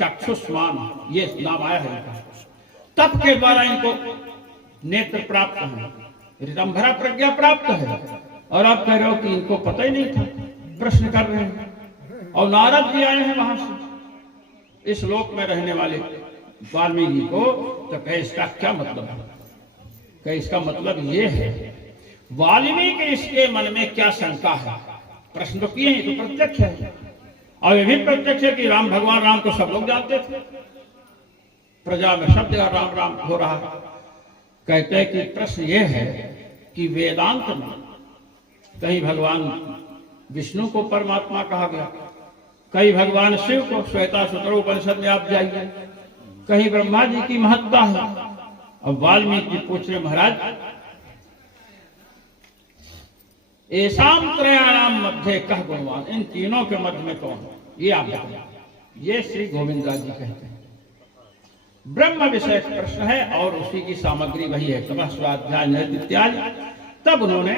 चक्षुष्मान, ये नाम आया है इनका। तप के द्वारा इनको नेत्र प्राप्त है, ऋतंभरा प्रज्ञा प्राप्त है। और आप कह रहे हो कि इनको पता ही नहीं था, प्रश्न कर रहे हैं। और नारद जी आए हैं वहां से, इस लोक में रहने वाले वाल्मीकि को। तो कहे इसका क्या मतलब है? कहे इसका मतलब ये है, वाल्मीकि इसके मन में क्या शंका है? प्रश्न तो किए हैं, तो प्रत्यक्ष है। और ये भी प्रत्यक्ष है कि राम, भगवान राम को सब लोग जानते थे, प्रजा में सब जगह राम राम हो रहा है। कहते हैं कि प्रश्न ये है कि वेदांत में कहीं भगवान विष्णु को परमात्मा कहा गया, कहीं भगवान शिव को, श्वेता सूत्र उपनिषद में आप जाइए, कहीं ब्रह्मा जी की महत्ता है। अब वाल्मीकि पूछ रहे, महाराज एसाम त्रयाणाम मध्य कह गुणवान, इन तीनों के मध्य में कौन? ये आप बताइए। ये श्री गोविंद राज जी कहते हैं। ब्रह्म विषय प्रश्न है और उसी की सामग्री वही है, तपः स्वाध्याय नैति इत्यादि। तब उन्होंने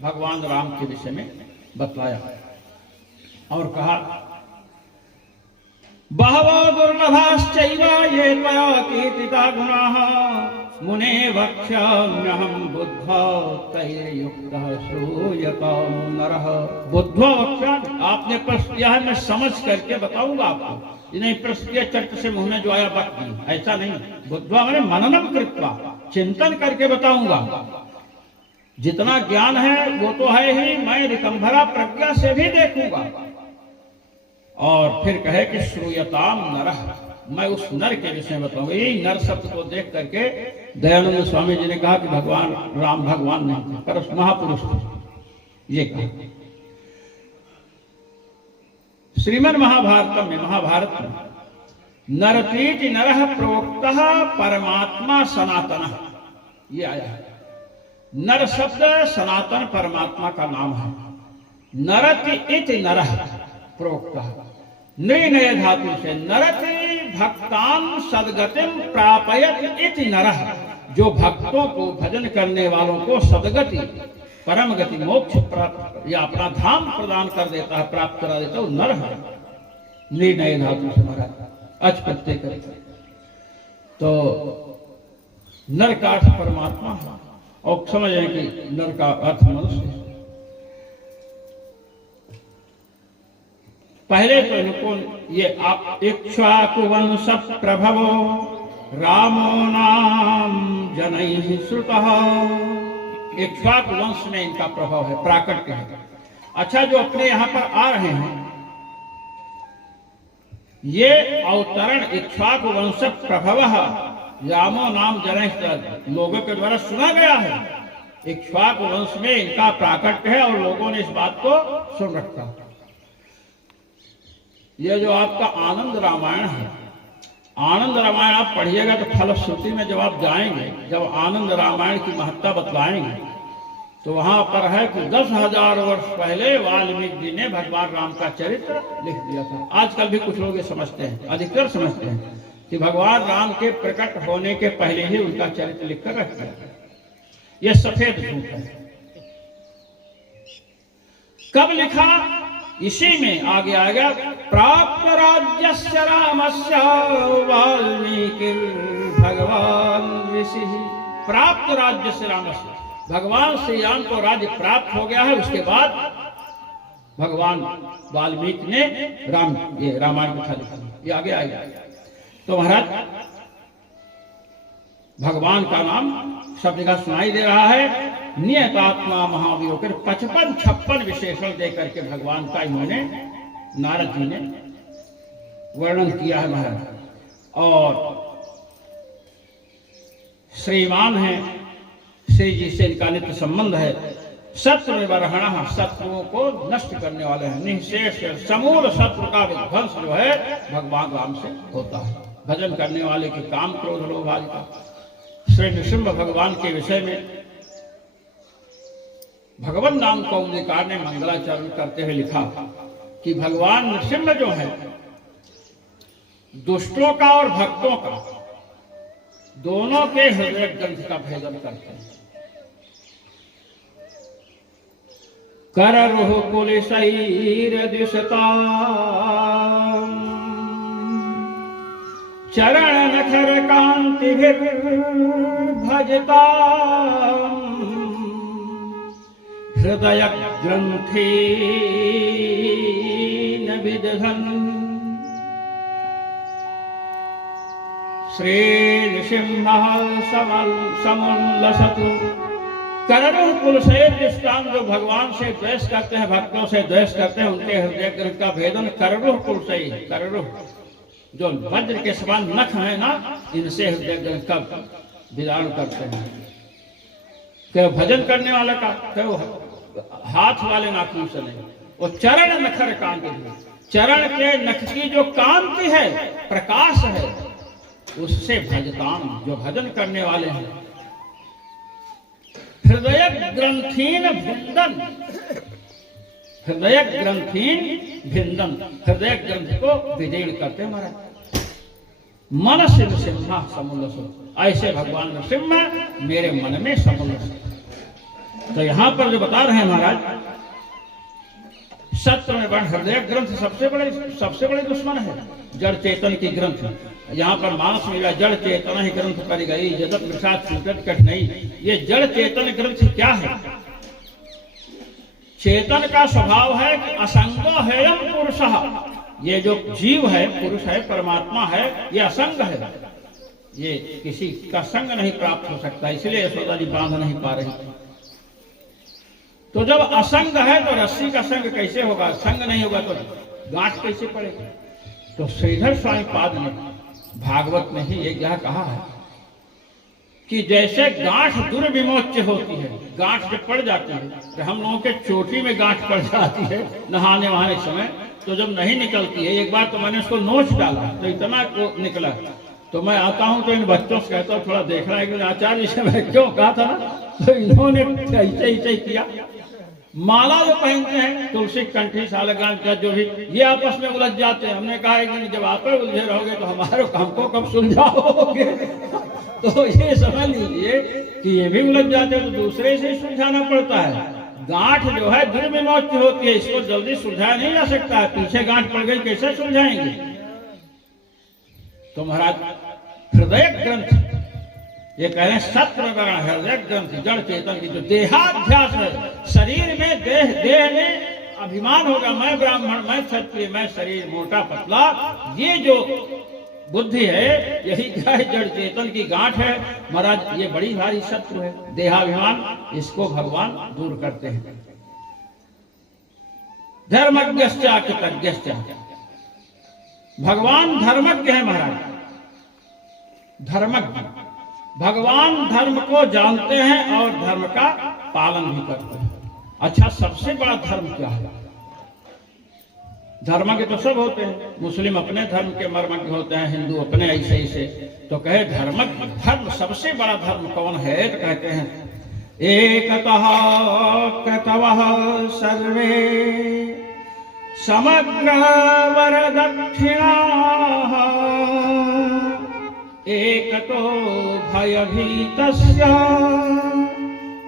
भगवान राम के विषय में बतलाया और कहा, बहवो दुर्लभाश्चैव ये त्वया कीर्तिता गुणाः मुने वक्ष्याम्यहं बुद्ध्वा तैर्युक्तः श्रूयतां नरः। बुद्ध्वा वक्ष्यामि, आपने प्रश्न किया है, मैं समझ करके बताऊंगा आपको। नहीं प्रश्न किया चट से मुंह में जो आया बात नहीं, ऐसा नहीं। बुद्ध्वा मैंने मननम कृत्वा, चिंतन करके बताऊंगा। जितना ज्ञान है वो तो है ही, मैं ऋतंभरा प्रज्ञा से भी देखूंगा। और फिर कहे कि श्रूयताम नरः, मैं उस नर के विषय में बताऊंगा। यही नर शब्द को देख करके दयानंद स्वामी जी ने कहा कि भगवान राम भगवान नहीं थे, पर महापुरुष थे, ये कहा। श्रीमद् महाभारत में, महाभारत में नरतीति नरः प्रोक्तः परमात्मा सनातन, ये आया है। नर शब्द सनातन परमात्मा का नाम है। नरति इति नरः प्रोक्तः, नृनय धातु से नरति भक्तान सदगतिम प्रापयत इति नरः, जो भक्तों को, भजन करने वालों को सदगति, परम गति, मोक्ष प्राप्त या अपना धाम प्रदान कर देता है, प्राप्त करा देता है, नर है। निर्णय धातु से महाराज अच प्रत्यय करते, तो नर का अर्थ परमात्मा है। और समझ रहे कि नर का अर्थ मनुष्य है। पहले तो इनको ये आप इक्ष्वाकुवंश प्रभवो रामो नाम जनैः श्रुतः, इक्ष्वाकु वंश में इनका प्रभाव है, प्राकट्य है। अच्छा, जो अपने यहां पर आ रहे हैं, ये अवतरण इक्ष्वाकु वंश प्रभव रामो नाम जनैः, लोगों के द्वारा सुना गया है। इक्ष्वाकु वंश में इनका प्राकट्य है और लोगों ने इस बात को सुन रखा। ये जो आपका आनंद रामायण है, आनंद रामायण आप पढ़िएगा तो फलश्रुति में जब आप जाएंगे, जब आनंद रामायण की महत्ता बतलाएंगे, तो वहां पर है कि 10,000 वर्ष पहले वाल्मीकि जी ने भगवान राम का चरित्र लिख दिया था। आजकल भी कुछ लोग ये समझते हैं, अधिकतर समझते हैं कि भगवान राम के प्रकट होने के पहले ही उनका चरित्र लिखकर रख दिया। यह सफेद झूठ है। कब लिखा? इसी में आगे आएगा, प्राप्त राज्यस्य रामस्य वाल्मीकि भगवान ऋषि। प्राप्त राज्य से रामस्य, भगवान श्री राम को राज्य प्राप्त हो गया है। उसके बाद भगवान वाल्मीकि ने रामायण कथा लिखा, ये आगे आएगा। तो महाराज भगवान का नाम सब जगह सुनाई दे रहा है। नियतात्मा महावीरों के 55-56 विशेषण देकर के भगवान का इन्होंने, नारद जी ने वर्णन किया है महाराज। और श्रीमान है, श्री जी से इनका नित्य संबंध है। शत्रु निबर्हण, शत्रुओं को नष्ट करने वाले हैं। निःशेष समूल शत्रु का विध्वंस जो है भगवान राम से होता है। भजन करने वाले के काम क्रोध लोभ आदि का। श्री नृसिंह भगवान के विषय में भगवान नाम कौमुदीकार ने मंगलाचरण करते हुए लिखा कि भगवान नृसिंह जो है दुष्टों का और भक्तों का दोनों के हृदय ग्रंथ का भेदन करते हैं। कररुह कुलिशैर दिशताम् चरण नखर कांति भजता हृदय ग्रंथि न विदधन श्री नृसिंह समुल्लसतु करणुः कुलशेर दृष्टांत। जो भगवान से द्वेष करते हैं, भक्तों से द्वेष करते हैं, उनके हृदय ग्रंथ का भेदन करणुः कुलशेर, करणुः जो वज्र के समान नख है ना, इनसे हृदय ग्रंथ का विदारण करते हैं। क्या भजन करने वाले का, क्या हाथ वाले नाखून से नहीं, वो चरण नखर कांति, चरण के नख की जो कांति है, प्रकाश है, उससे भजताम, जो भजन करने वाले हैं। हृदय ग्रंथीन भिंदन, हृदय ग्रंथीन भिंदन, हृदय ग्रंथ को विदीर्ण करते महाराज। मन सिंह समुल्लस, ऐसे भगवान नृसिंह मेरे मन में समुल्लस। तो यहां पर जो बता रहे हैं महाराज, सत्र में वर्ण हृदय ग्रंथ सबसे बड़े दुश्मन है जड़ चेतन की ग्रंथ। यहाँ पर मानस मिला जड़ चेतन ही ग्रंथ कर गई, जगत प्रसाद छूटत कठ नहीं। ये जड़ चेतन ग्रंथ क्या है? चेतन का स्वभाव है कि असंगो हेयम पुरुषः, ये जो जीव है, पुरुष है, परमात्मा है, ये असंग है, ये किसी का संग नहीं प्राप्त हो सकता। इसलिए यशोदा जी बांध नहीं पा रही थी। तो जब असंग है तो रस्सी का संग कैसे होगा? संग नहीं होगा तो गांठ कैसे पड़ेगी? तो श्रीधर स्वामी पाद ने भागवत में ही एक यह कहा है कि जैसे गांठ दुर्विमोच्य होती है, गांठ जब पड़ जाती है, तो हम लोगों के चोटी में गांठ पड़ जाती है नहाने वहाने समय, तो जब नहीं निकलती है, एक बार तो मैंने उसको नोच डाला तो इतना निकला, तो मैं आता हूं तो इन बच्चों से कहता हूं थोड़ा देखना है कि आचार्य से मैं क्यों कहा था ना, तो इन्होंने ऐसे किया। माला जो पहनते हैं तुलसी कंठी सालगान का जो भी, ये आपस में उलझ जाते हैं। हमने कहा है कि जब आप उलझे रहोगे तो हमको कब सुलझाओगे? तो ये समझ लीजिए कि ये भी उलझ जाते हैं तो दूसरे से सुलझाना पड़ता है। गांठ जो है दुर्विमोच्य होती है, इसको जल्दी सुलझाया नहीं जा सकता है। पीछे गांठ पड़ गई, कैसे सुलझाएंगे? तो महाराज हृदय ग्रंथ, ये कह रहे हैं सत्र वर्ण हृदय ग्रंथ जड़ चेतन की जो देहाध्यास है, शरीर में देह में अभिमान होगा, मैं ब्राह्मण, मैं क्षत्रिय, मैं शरीर मोटा पतला, ये जो बुद्धि है, यही क्या है? जड़ चेतन की गांठ है महाराज। ये बड़ी भारी शत्रु है देहाभिमान, इसको भगवान दूर करते हैं। धर्मज्ञश्चा कृतज्ञश्चा, भगवान धर्मज्ञ है महाराज। धर्मज्ञ, भगवान धर्म को जानते हैं और धर्म का पालन भी करते हैं। अच्छा, सबसे बड़ा धर्म क्या है? धर्मज्ञ तो सब होते हैं, मुस्लिम अपने धर्म के मर्मज्ञ होते हैं, हिंदू अपने ऐसे। तो कहे धर्मज्ञ, धर्म सबसे बड़ा धर्म कौन है? तो कहते हैं एकतः क्रतवः सर्वे समग्र वरदक्षिणाः एकतो भयभीतस्य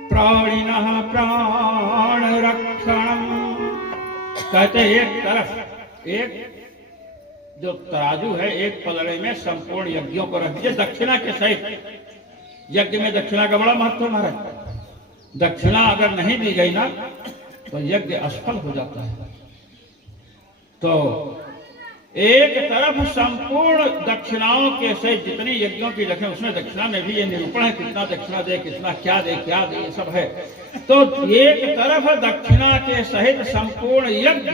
प्राणिनः प्राणरक्षणम्। कहते एक तरफ एक जो तराजू है, एक पलड़े में संपूर्ण यज्ञों को रख दीजिए दक्षिणा के सहित। यज्ञ में दक्षिणा का बड़ा महत्व है महाराज। दक्षिणा अगर नहीं दी गई ना तो यज्ञ असफल हो जाता है। तो एक तरफ संपूर्ण दक्षिणाओं के सहित जितनी यज्ञों की रखें, उसमें दक्षिणा में भी ये निरूपण है कितना दक्षिणा दे, कितना क्या दे, ये सब है। तो एक तरफ दक्षिणा के सहित संपूर्ण यज्ञ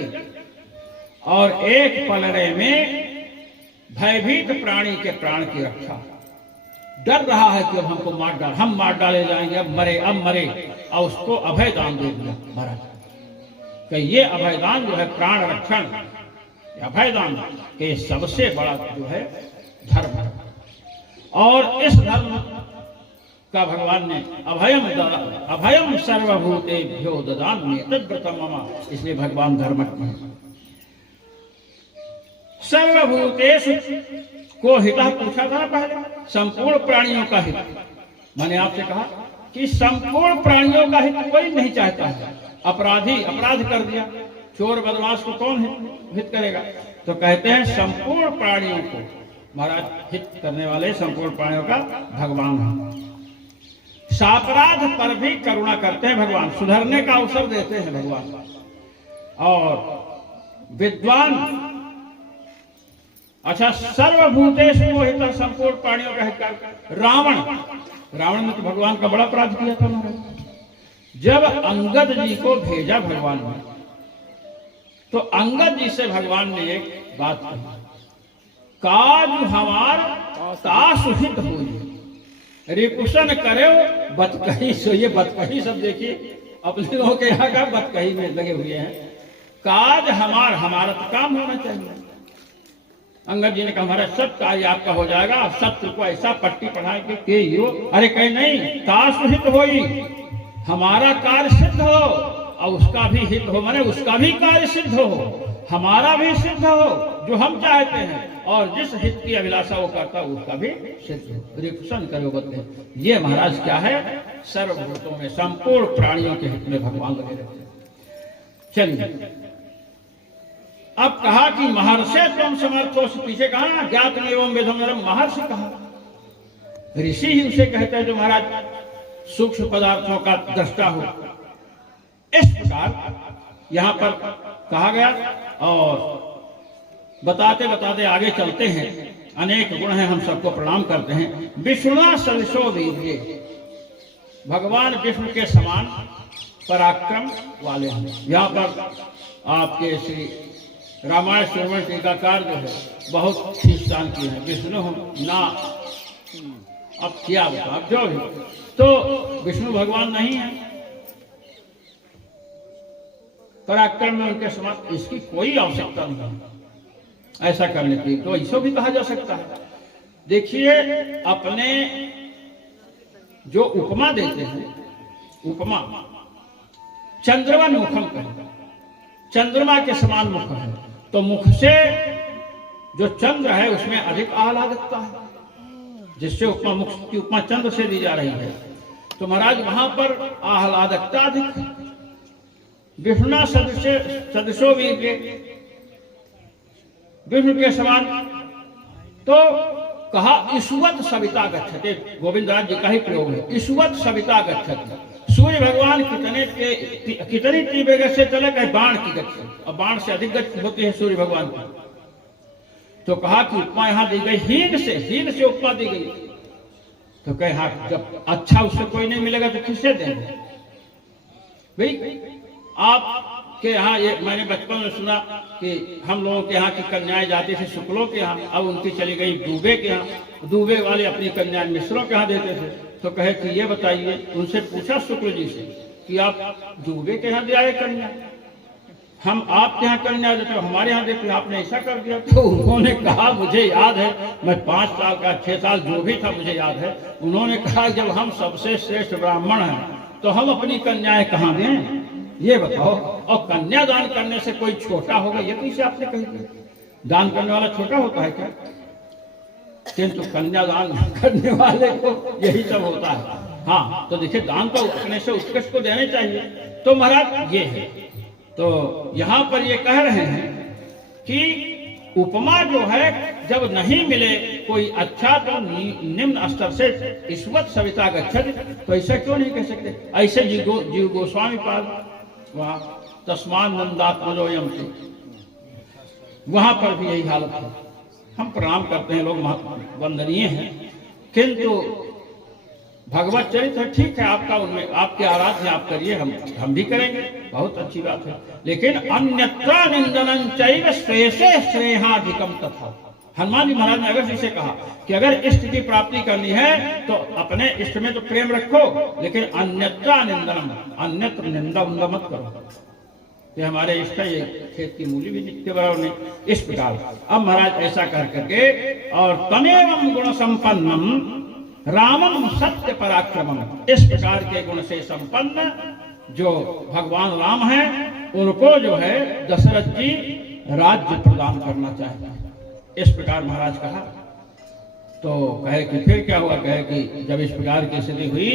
और एक पलड़े में भयभीत प्राणी के प्राण की रक्षा। डर रहा है कि अब हमको हम मार डाले जाएंगे, अब मरे, और उसको अभय दान दे दिया महाराज। कि ये अभय दान जो है प्राण रक्षण, अभयदान के सबसे बड़ा जो है धर्म है। और इस धर्म का भगवान ने अभयम सर्वभूतेभ्यो ददामि तद्व्रतम मम, इसलिए भगवान धर्मज्ञ है। सर्वभूतेषु को हितः पूछा था पहले, संपूर्ण प्राणियों का हित। मैंने आपसे कहा कि संपूर्ण प्राणियों का हित कोई नहीं चाहता है। अपराधी अपराध कर दिया, चोर बदमाश को कौन हित करेगा? तो कहते हैं संपूर्ण प्राणियों को महाराज हित करने वाले संपूर्ण प्राणियों का भगवान है। सापराध पर भी करुणा करते हैं भगवान, सुधरने का अवसर देते हैं भगवान। और विद्वान, अच्छा, सर्वभूतेषु मोहितः, संपूर्ण प्राणियों का हित। रावण ने तो भगवान का बड़ा अपराध किया था महाराज। जब अंगद जी को भेजा भगवान ने, तो अंगद जी से भगवान ने एक बात कही, काज हमार तासु हित होई, रिपुसन करे बतकही। सो ये बतकही सब देखिए अपने लोगों के यहाँ का बतकही में लगे हुए हैं। काज हमारा तो काम होना चाहिए। अंगद जी ने कहा हमारा सब कार्य आपका हो जाएगा, शत्रु को ऐसा पट्टी पढ़ाएंगे कि यो, अरे कहीं नहीं, तासु हित होई, हमारा कार्य सिद्ध हो और उसका भी हित हो, माने उसका भी कार्य सिद्ध हो, हमारा भी सिद्ध हो जो हम चाहते हैं, और जिस हित की अभिलाषा वो करता है उसका भी सिद्ध हो। रिपुसन करो बोलते हैं। ये महाराज क्या है, सर्वभूतों में संपूर्ण प्राणियों के हित में भगवान लगे रहते हैं। चलिए अब कहा कि महर्षि तुम समर्थो, से पीछे कहा ज्ञात एवं वेदम, महर्षि कहा, ऋषि ही उसे कहते हैं जो महाराज सूक्ष्म पदार्थों का दृष्टा हो। इस प्रकार यहां पर कहा गया और बताते बताते आगे चलते हैं। अनेक गुण हैं, हम सबको प्रणाम करते हैं। विष्णु सदृशो वीर्ये, भगवान विष्णु के समान पराक्रम वाले हैं। यहाँ पर आपके श्री रामायण श्रवण टीकाकार जो है बहुत खींचतान की है, विष्णु ना, अब क्या बता, अब जो भी तो विष्णु भगवान नहीं है, पराक्रम में उनके समान, इसकी कोई आवश्यकता नहीं है ऐसा करने की। तो ऐसा भी कहा जा सकता है। देखिए अपने जो उपमा देते हैं, उपमा चंद्रवन मुखम कहें, चंद्रमा के समान मुख है, तो मुख से जो चंद्र है उसमें अधिक आह्लादकता है, जिससे उपमा, मुख की उपमा चंद्र से दी जा रही है। तो महाराज वहां पर आह्लादकता अधिक है। विष्णु सदृशो वीर्ये, विष्णु के समान, तो कहा ईश्वत सविता गच्छते, गोविंद राज जी का ही प्रयोग है, ईश्वत सविता गच्छते। सूर्य भगवान कितनी तीव्र गति से चले गए, बाण की गति, और बाण से अधिक गति होती है सूर्य भगवान की। तो कहा कि उपमा यहां दी गई हीन से उपमा दी गई। तो कहे हाँ, जब अच्छा उससे कोई नहीं मिलेगा तो किससे देंगे भाई। आपके यहाँ ये मैंने बचपन में सुना कि हम लोगों के यहाँ की कन्याएं जाती थी शुक्लों के यहाँ, अब उनकी चली गई दूबे के यहाँ। दूबे वाले अपनी कन्याएं मिश्रों के यहाँ देते थे। तो कहे कि ये बताइए, उनसे पूछा शुक्ल जी से कि आप दूबे के यहाँ दे आए कन्या, हम आपके यहाँ कन्या देते, हमारे यहाँ देते, आपने ऐसा कर दिया। तो उन्होंने कहा, मुझे याद है, मैं 5 साल का 6 साल जो भी था मुझे याद है, उन्होंने कहा जब हम सबसे श्रेष्ठ ब्राह्मण हैं तो हम अपनी कन्याएं कहाँ दें, ये बताओ। और कन्यादान करने से कोई छोटा होगा, ये कैसे आपने कही? दान करने वाला छोटा होता है क्या? किंतु कन्यादान करने वाले को यही सब होता है। हाँ, तो देखिए दान तो अपने से उत्कृष्ट को देने चाहिए। तो महाराज ये है, तो यहाँ पर ये कह रहे हैं कि उपमा जो है जब नहीं मिले कोई अच्छा, तो निम्न स्तर से ईश्वत सविता गच्छति, तो ऐसा क्यों नहीं कह सकते? ऐसे जीव गोस्वामी पाद वहां तस्मान नंदात्मजोयम से, वहां पर भी यही हालत है। हम प्रणाम करते हैं, लोग वंदनीय हैं, किंतु भगवत चरित्र ठीक है आपका, उनमें आपके आराध्य आप करिए, हम भी करेंगे, बहुत अच्छी बात है। लेकिन अन्यत्र निंदनं चैव श्रेयसे श्रेयाधिकम तथा। हनुमान जी महाराज ने अगर इसे कहा कि अगर इष्ट की प्राप्ति करनी है तो अपने इष्ट में तो प्रेम रखो, लेकिन अन्यत्र निंदनम, अन्यत्र निंदा उंदा मत करो। ये हमारे इष्ट है, ये खेत की मूली भी नित्य बराबर नहीं। इस प्रकार अब महाराज ऐसा कर करके, और तमेवं गुण संपन्नम रामम सत्य पराक्रमम, इस प्रकार के गुण से संपन्न जो भगवान राम है, उनको जो है दशरथ जी राज्य प्रदान करना चाहते हैं। इस प्रकार महाराज कहा। तो कहे कि फिर क्या हुआ? कहे कि जब इस प्रकार की स्थिति हुई,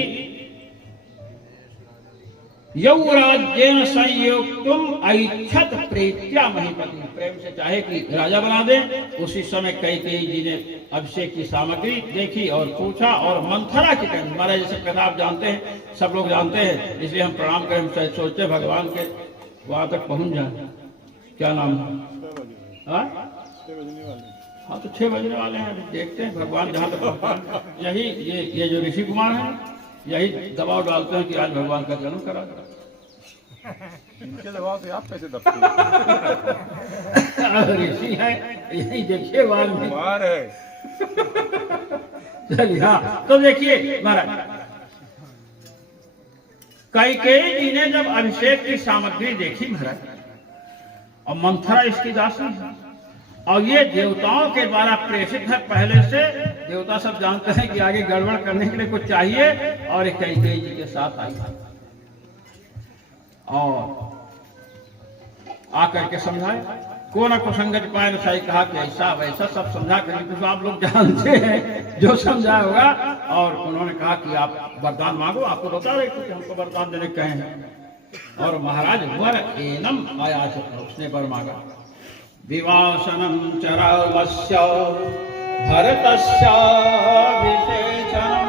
यौराज्येन संयोक्तुम ऐच्छत प्रीत्या महीपति, प्रेम से चाहे कि राजा बना दे। उसी समय कैकेयी जी ने अभिषेक की सामग्री देखी और पूछा, और मंथरा की कहीं महाराज जैसे कथा आप जानते हैं, सब लोग जानते हैं, इसलिए हम प्रणाम करें, हम सोचते हैं भगवान के वहां तक पहुंच जाए। क्या नाम है? हाँ तो 6 बजने वाले हैं, अभी देखते हैं भगवान जहाँ तक पहुंचा। यही ये जो ऋषि कुमार है यही दबाव डालते हैं कि आज भगवान का जन्म करा जाए। इनके दबाव से आप कैसे दबते ऋषि है, यही देखिए कुमार है। चलिए हाँ, तो देखिए महाराज कैकेयी जी ने जब अभिषेक की सामग्री देखी महाराज, और मंथरा इसकी दासी है, और ये देवताओं के द्वारा प्रेषित है। पहले से देवता सब जानते हैं कि आगे गड़बड़ करने के लिए कुछ चाहिए, और कैकेयी जी के साथ आई और आकर के समझाए। को न कुसंगत पाए न सही, कहा कि ऐसा वैसा सब समझा कर, कुछ आप लोग जानते हैं जो समझा होगा। और उन्होंने कहा कि आप वरदान मांगो, आपको बता रहे कि हमको वरदान देने कहे हैं। और महाराज वर एनम आया, उसने वर मांगा। विवासनम चरावस्य भरतस्य विशेषणम।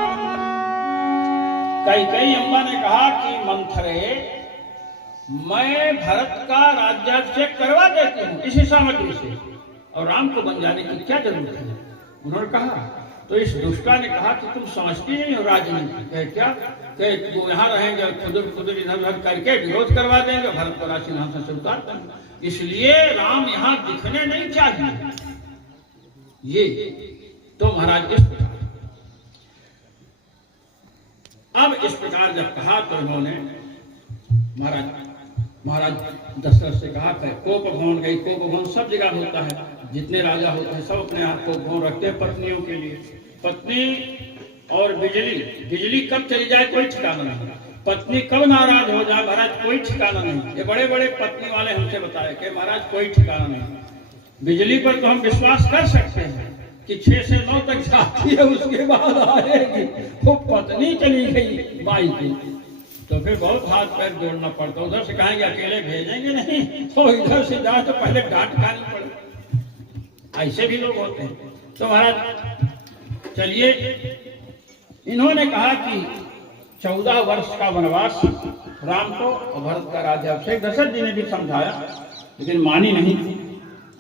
कैकेयी अम्मा ने कहा कि मंथरे, मैं भरत का राज्याभिषेक करवा देती हूँ इसी सामग्री से, और राम को बन जाने की क्या जरूरत है। उन्होंने कहा, तो इस दुष्टा ने कहा कि तुम समझती नहीं हो राजनीति क्या, वो यहाँ रहेंगे खुद इधर उधर करके विरोध करवा देंगे, भरत को राज सिंहासन से उतार देंगे, इसलिए राम यहाँ दिखने नहीं चाहिए। ये तो महाराज इस प्रकार, अब इस प्रकार जब कहा तो उन्होंने महाराज दशरथ से कहा, कोप भवन गई। कोप भवन सब जगह होता है, जितने राजा होते हैं सब अपने हाथ कोप भवन रखते हैं पत्नियों के लिए। पत्नी और बिजली कब चली जाए कोई ठिकाना नहीं, पत्नी कब नाराज हो जाए महाराज कोई ठिकाना नहीं। ये बड़े बड़े पत्नी वाले हमसे बताए कि महाराज कोई ठिकाना नहीं। बिजली पर तो हम विश्वास कर सकते हैं कि 6 से 9 तक जाती है, उसके बाद आएगी। वो पत्नी चली गई माई की तो फिर बहुत हाथ पैर जोड़ना पड़ता। उधर से कहेंगे अकेले भेजेंगे नहीं, तो इधर से जाए तो पहले डांट खानी पड़े। ऐसे भी लोग होते हैं। तो महाराज चलिए, इन्होंने कहा कि 14 वर्ष का वनवास राम को और भरत का राज्याभिषेक। दशरथ जी ने भी समझाया लेकिन मानी नहीं।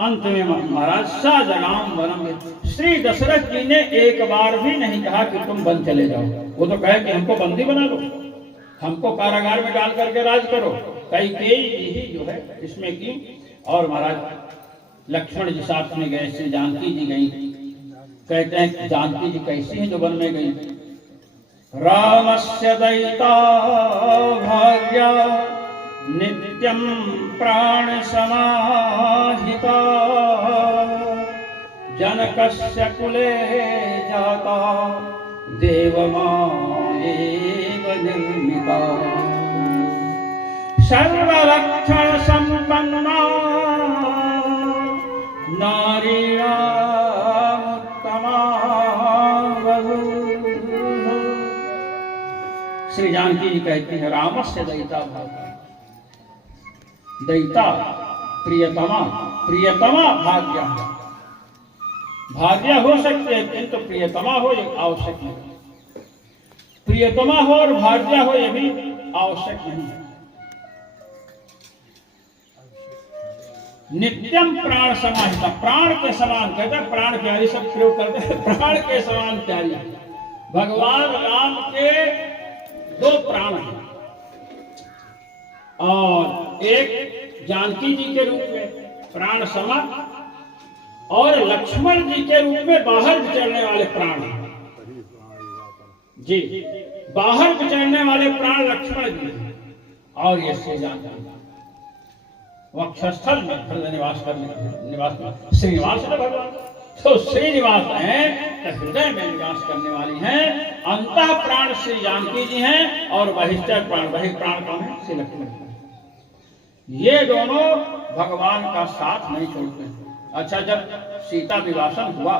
अंत में महाराज सा जनाम वनम, श्री दशरथ जी ने एक बार भी नहीं कहा कि तुम वन चले जाओ। वो तो कहे कि हमको बंदी बना लो, हमको कारागार में डाल करके राज करो। कैकेयी जी ही जो है इसमें की। और महाराज लक्ष्मण जी साथ में गए, श्री जानकी जी गई। कहते हैं जानकी जी कैसी है जो वन में गई। रामस्य दयिता भार्या नित्यं प्राण समाहिता, जनकस्य कुले जाता देवमायेव निर्मिता, सर्वलक्षण संपन्ना नारीणामुत्तमा वधूः। श्री जानकी जी कहती है रामस्य दयिता भार्या, दयिता प्रियतमा, प्रियतमा भाग्य। भाग्य हो सकते हैं किंतु प्रियतमा हो ये आवश्यक नहीं। प्रियतमा हो और भाग्य हो ये भी आवश्यक नहीं है। नित्यम प्राण समाहिता, प्राण के समान, कहते हैं प्राण प्यारी सब प्रयोग करते हैं, प्राण के समान प्यारी। भगवान राम के 2 प्राण हैं, और एक जानकी जी के रूप में प्राण समा, और लक्ष्मण जी के रूप में बाहर विचरने वाले प्राण जी, बाहर विचरने वाले प्राण लक्ष्मण जी। और ये श्री जानकी वक्षस्थल में हृदय निवास करने श्रीनिवास है भगवान, तो श्रीनिवास हैं तो हृदय में निवास करने वाली हैं। अंतः प्राण श्री जानकी जी हैं और बहिष्ठ प्राण, वही प्राण कौन है? श्री लक्ष्मण जी। ये दोनों भगवान का साथ नहीं छोड़ते। अच्छा, जब सीता विवासन हुआ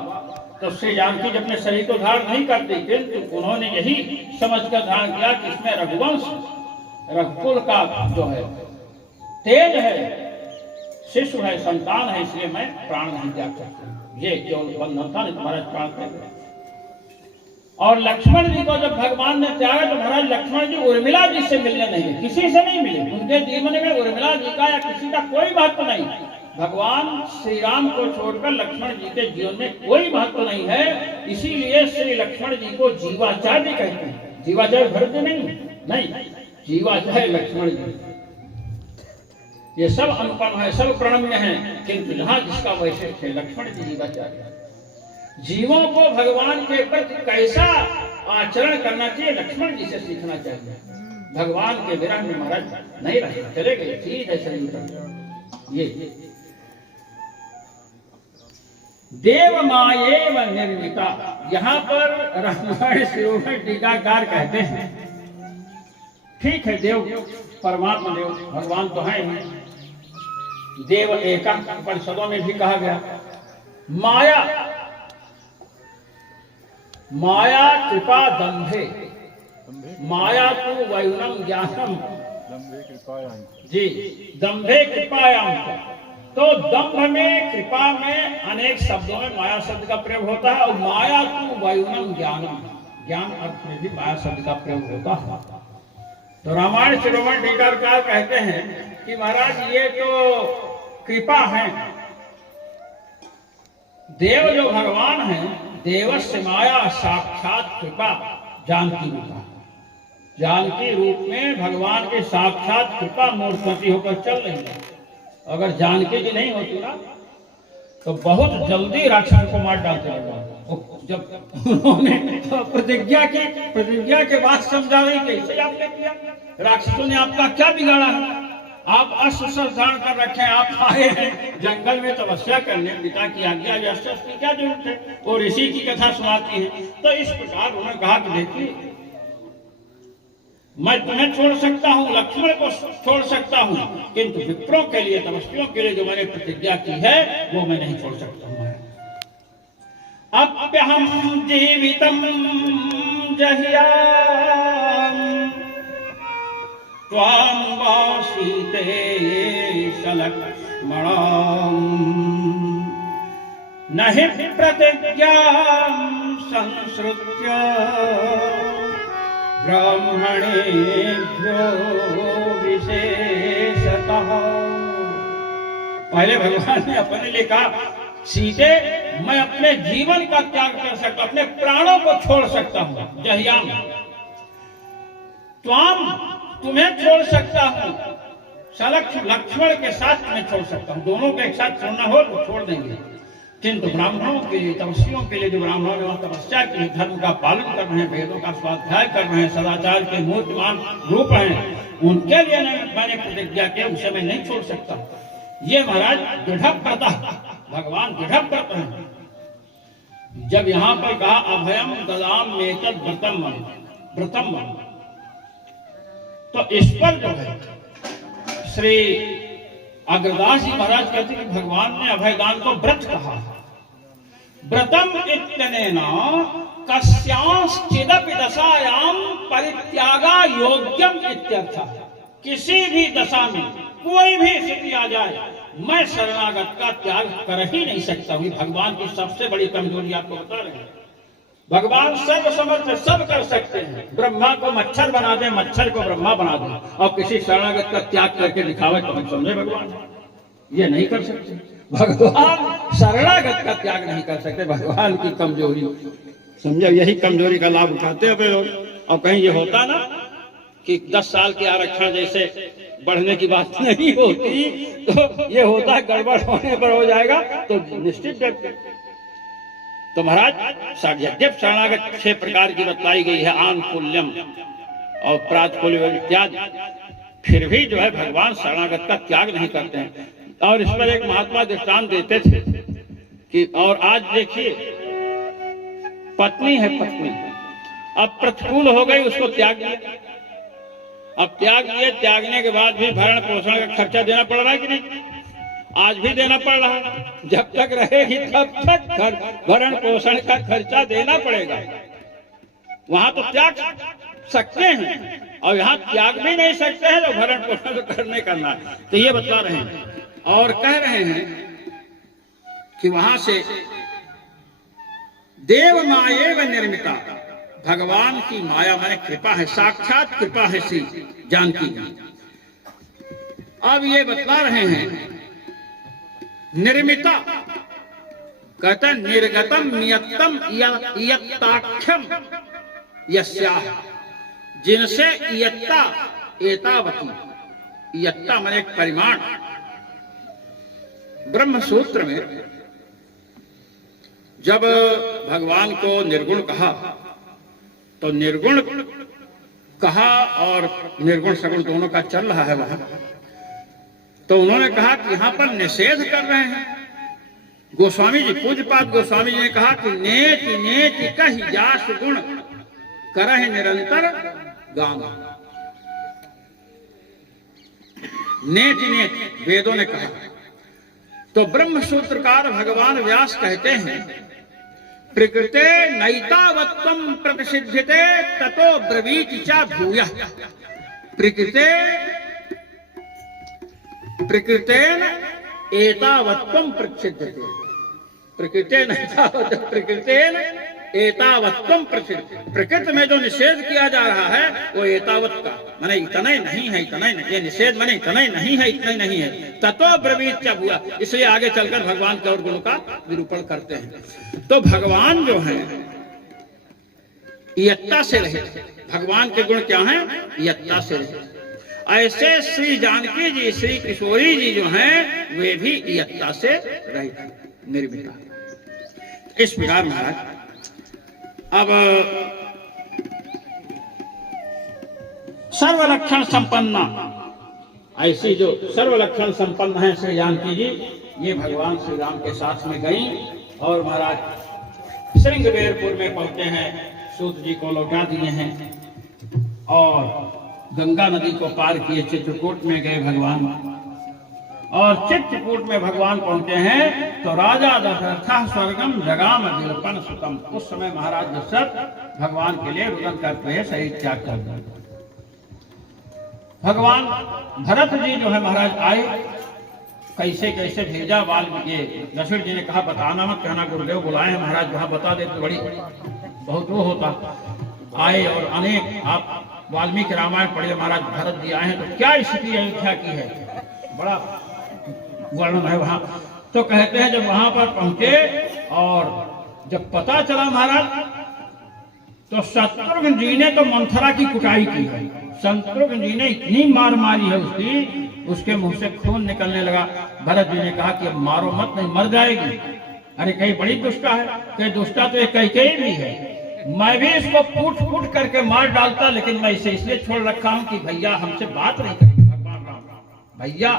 तो श्री जानकी जी अपने शरीर को धारण नहीं करती, किंतु उन्होंने यही समझकर धारण किया कि इसमें रघुवंश, रघुकुल का जो है तेज है, शिशु है, संतान है, इसलिए मैं प्राण नहीं त्याग सकती। ये जो बंधन था महाराज प्राण कर गए। और लक्ष्मण जी को जब भगवान ने त्यागा तो महाराज लक्ष्मण जी उर्मिला जी से मिलने नहीं गए, किसी से नहीं मिले। उनके जीवन में उर्मिला जी का या किसी का कोई महत्व नहीं। भगवान श्री राम को छोड़कर लक्ष्मण जी के जीवन में कोई महत्व नहीं है। इसीलिए श्री लक्ष्मण जी को जीवाचार्य कहते हैं। जीवाचार्य भरत नहीं, जीवाचार्य लक्ष्मण जी। ये सब अनुपम है, सब प्रणम्य है, किंतु जहां जिसका वैशिष्ट है लक्ष्मण जी जीवाचार्य। जीवों को भगवान के प्रति कैसा आचरण करना चाहिए लक्ष्मण जी से सीखना चाहिए। भगवान के विरह में महाराज नहीं रहे, चले गए, ठीक है शरीर। ये देव मायेव निर्मिता, यहाँ पर रामायण शिरोमणि टीकाकार कहते हैं ठीक है, देव परमात्मा देव भगवान तो है ही, देव एका उपनिषदों में भी कहा गया। माया कृपा दंभे, माया तो वैनम ज्ञानम, दंभे कृपायाम जी, दंभे कृपायाम। तो दंभ में कृपा में अनेक शब्दों में माया शब्द का प्रयोग होता है। और माया तो वैनम ज्ञानम, ज्ञान अर्थ में भी माया शब्द का प्रयोग होता है। तो रामायण शिरोमणि टीकाकार कहते हैं कि महाराज ये तो कृपा है। देव जो भगवान है, देवस्य माया साक्षात कृपा जानकी रूपा, जानकी रूप में भगवान के साक्षात कृपा मूर्ति होकर चल रही है। अगर जानकी जी नहीं होती ना तो बहुत जल्दी राक्षस को मार डालते भगवान। जब उन्होंने प्रतिज्ञा के बाद समझा रही कैसे आपने किया, राक्षसों ने आपका क्या बिगाड़ा है, आप अस्त्र धारण कर रखे हैं, आप आए हैं जंगल में तपस्या करने, पिता की आज्ञा अस्त्र की क्या जरूरत है, वो ऋषि की कथा सुनाती है। तो इस प्रकार उन्होंने कहा कि देखिए मैं तुम्हें छोड़ सकता हूँ, लक्ष्मण को छोड़ सकता हूँ, किंतु विप्रों के लिए, तपस्वियों के लिए जो मैंने प्रतिज्ञा की है वो मैं नहीं छोड़ सकता हूँ। अप्यहम जीवितम जहियाम त्वां वासीते सलक्ष्मणं नहि प्रतिज्ञां संसृत्य ब्राह्मणेभ्यो विशेषतः। पहले भगवान ने अपने लिए कहा सीते मैं अपने जीवन का त्याग कर सकता, अपने प्राणों को छोड़ सकता हूं। जहियाम त्वाम तुम्हें छोड़ सकता हूं, लक्ष्मण के साथ मैं छोड़ सकता हूं, दोनों को एक साथ छोड़ना हो तो छोड़ देंगे। किंतु ब्राह्मणों के लिए, तपस्वियों के लिए, जो ब्राह्मणों ने वहां तपस्या की, धर्म का पालन कर रहे हैं, वेदों का स्वाध्याय कर रहे हैं, सदाचार के मूर्तिमान रूप हैं, उनके लिए मैंने प्रतिज्ञा की, उसे मैं नहीं छोड़ सकता। ये महाराज दृढ़व्रता, भगवान दृढ़व्रत हैं। जब यहाँ पर कहा अभयम ददाम मेतद व्रतम, तो इस पर जो है श्री अग्रदास जी महाराज कहते हैं कि भगवान ने अभयदान को व्रत कहा। व्रतम इत्यनेन कस्यांश्चिदपि दशायां परित्यागा योग्यम इत्यर्थः। किसी भी दशा में कोई भी स्थिति आ जाए मैं शरणागत का त्याग कर ही नहीं सकता हूँ। भगवान की सबसे बड़ी कमजोरी आपको बता रहे हैं। भगवान सर्व समर्थ, सब कर सकते हैं। ब्रह्मा को मच्छर बना दे, मच्छर को ब्रह्मा बना दे, और किसी शरणागत का त्याग करके दिखावे तो हम समझे भगवान ये नहीं कर सकते। भगवान शरणागत का त्याग नहीं कर सकते, भगवान की कमजोरी समझो, यही कमजोरी का लाभ उठाते हैं लोग। और कहीं ये होता ना कि 10 साल के आरक्षण जैसे बढ़ने की बात नहीं होती, तो ये होता है गड़बड़ होने पर हो जाएगा तो निश्चित। तो महाराज यद्यप शरणागत 6 प्रकार की बतलाई गई है, आनुकूल्यम और प्रातिकूल्यम इत्यादि, फिर भी जो है भगवान शरणागत का त्याग नहीं करते हैं। और इस पर एक महात्मा दृष्टांत देते थे कि और आज देखिए पत्नी है, पत्नी अब प्रतिकूल हो गई, उसको त्याग दिया। अब त्याग दिए, त्यागने के बाद भी भरण पोषण का खर्चा देना पड़ रहा है कि नहीं? आज भी देना पड़ रहा है। जब तक रहेगी तब तक भरण पोषण का खर्चा देना पड़ेगा। वहां तो त्याग सकते हैं और यहाँ त्याग भी नहीं सकते हैं, तो भरण पोषण तो करने करना है। तो ये बता रहे हैं और कह रहे हैं कि वहां से देव मायेव निर्मिता, भगवान की माया माने कृपा है, साक्षात कृपा है श्री जानकी की। अब ये बतला रहे हैं निर्मिता, कहते निर्गतम नियतम इयत्ताख्यम यस्याः, जिनसे इयत्ता एतावती, इयत्ता माने एक परिमाण। ब्रह्म सूत्र में जब भगवान को निर्गुण कहा तो निर्गुण कहा और निर्गुण सगुण दोनों का चल रहा है वहां, तो उन्होंने कहा कि यहां पर निषेध कर रहे हैं। गोस्वामी जी, पूज्यपाद गोस्वामी जी ने कहा कि नेति नेति कहि जास गुण करहि निरंतर गान। नेति नेति वेदों ने कहा, तो ब्रह्म सूत्रकार भगवान व्यास कहते हैं प्रकृते नैतावत्वं प्रतिसिध्यते ततो ब्रवीति च भूयः। प्रकृतेन एतावत्वं प्रतिसिध्यते, प्रकृतेन एतावत्वं प्रतिसिध्यते। प्रकृति में जो निषेध किया जा रहा है वो एतावत का माने इतना ही नहीं है, इतना ही नहीं, ये निषेध माने इतना ही नहीं है, इतना ही नहीं है। ततो ब्रवीत च भूयः, इसलिए आगे चलकर भगवान के और गुणों का निरूपण करते हैं। तो भगवान जो है इयत्ता से रहित, भगवान के गुण क्या हैं? इयत्ता से रहित। ऐसे श्री जानकी जी, श्री किशोरी जी जो हैं वे भी इयत्ता से रहित निर्मिता। इस प्रकार महाराज अब सर्वलक्षण संपन्ना, ऐसी जो सर्वलक्षण संपन्न है श्री जानकी जी, ये भगवान श्री राम के साथ में गई और महाराज श्रृंगबेरपुर में पहुंचे हैं। सूत जी को लौटा दिए हैं और गंगा नदी को पार किए, चित्रकूट में गए भगवान, और चित्रकूट में भगवान पहुंचे हैं तो राजा दशरथ स्वर्गम जगाम विलपन सुतम। उस समय महाराज दशरथ भगवान के लिए रुदन करते हुए शरीर त्याग कर दिया। भगवान भरत जी जो है महाराज आए, कैसे कैसे भेजा वाल्मीकि, दशरथ जी ने कहा बताना मत, कहना गुरुदेव बुलाए हैं महाराज, वहां बता दे तो बड़ी बहुत वो होता। आए और अनेक आप वाल्मीकि रामायण पढ़िए महाराज, भरत जी आए हैं तो क्या स्थिति अयोध्या की है, बड़ा वर्णन है वहां। तो कहते हैं जब वहां पर पहुंचे और जब पता चला महाराज, तो शत्रुघ्न जी ने तो मंथरा की कुटाई की है। शत्रुघ्न जी ने इतनी मार मारी है उसकी, उसके मुंह से खून निकलने लगा। भरत जी ने कहा कि अब मारो मत, नहीं मर जाएगी। अरे कहीं बड़ी दुष्टा है, कहीं दुष्टा तो एक कैकेयी भी है, मैं भी इसको फूट फूट करके मार डालता, लेकिन मैं इसे इसलिए छोड़ रखा हूं कि भैया हमसे बात नहीं करेंगे, भगवान राम भैया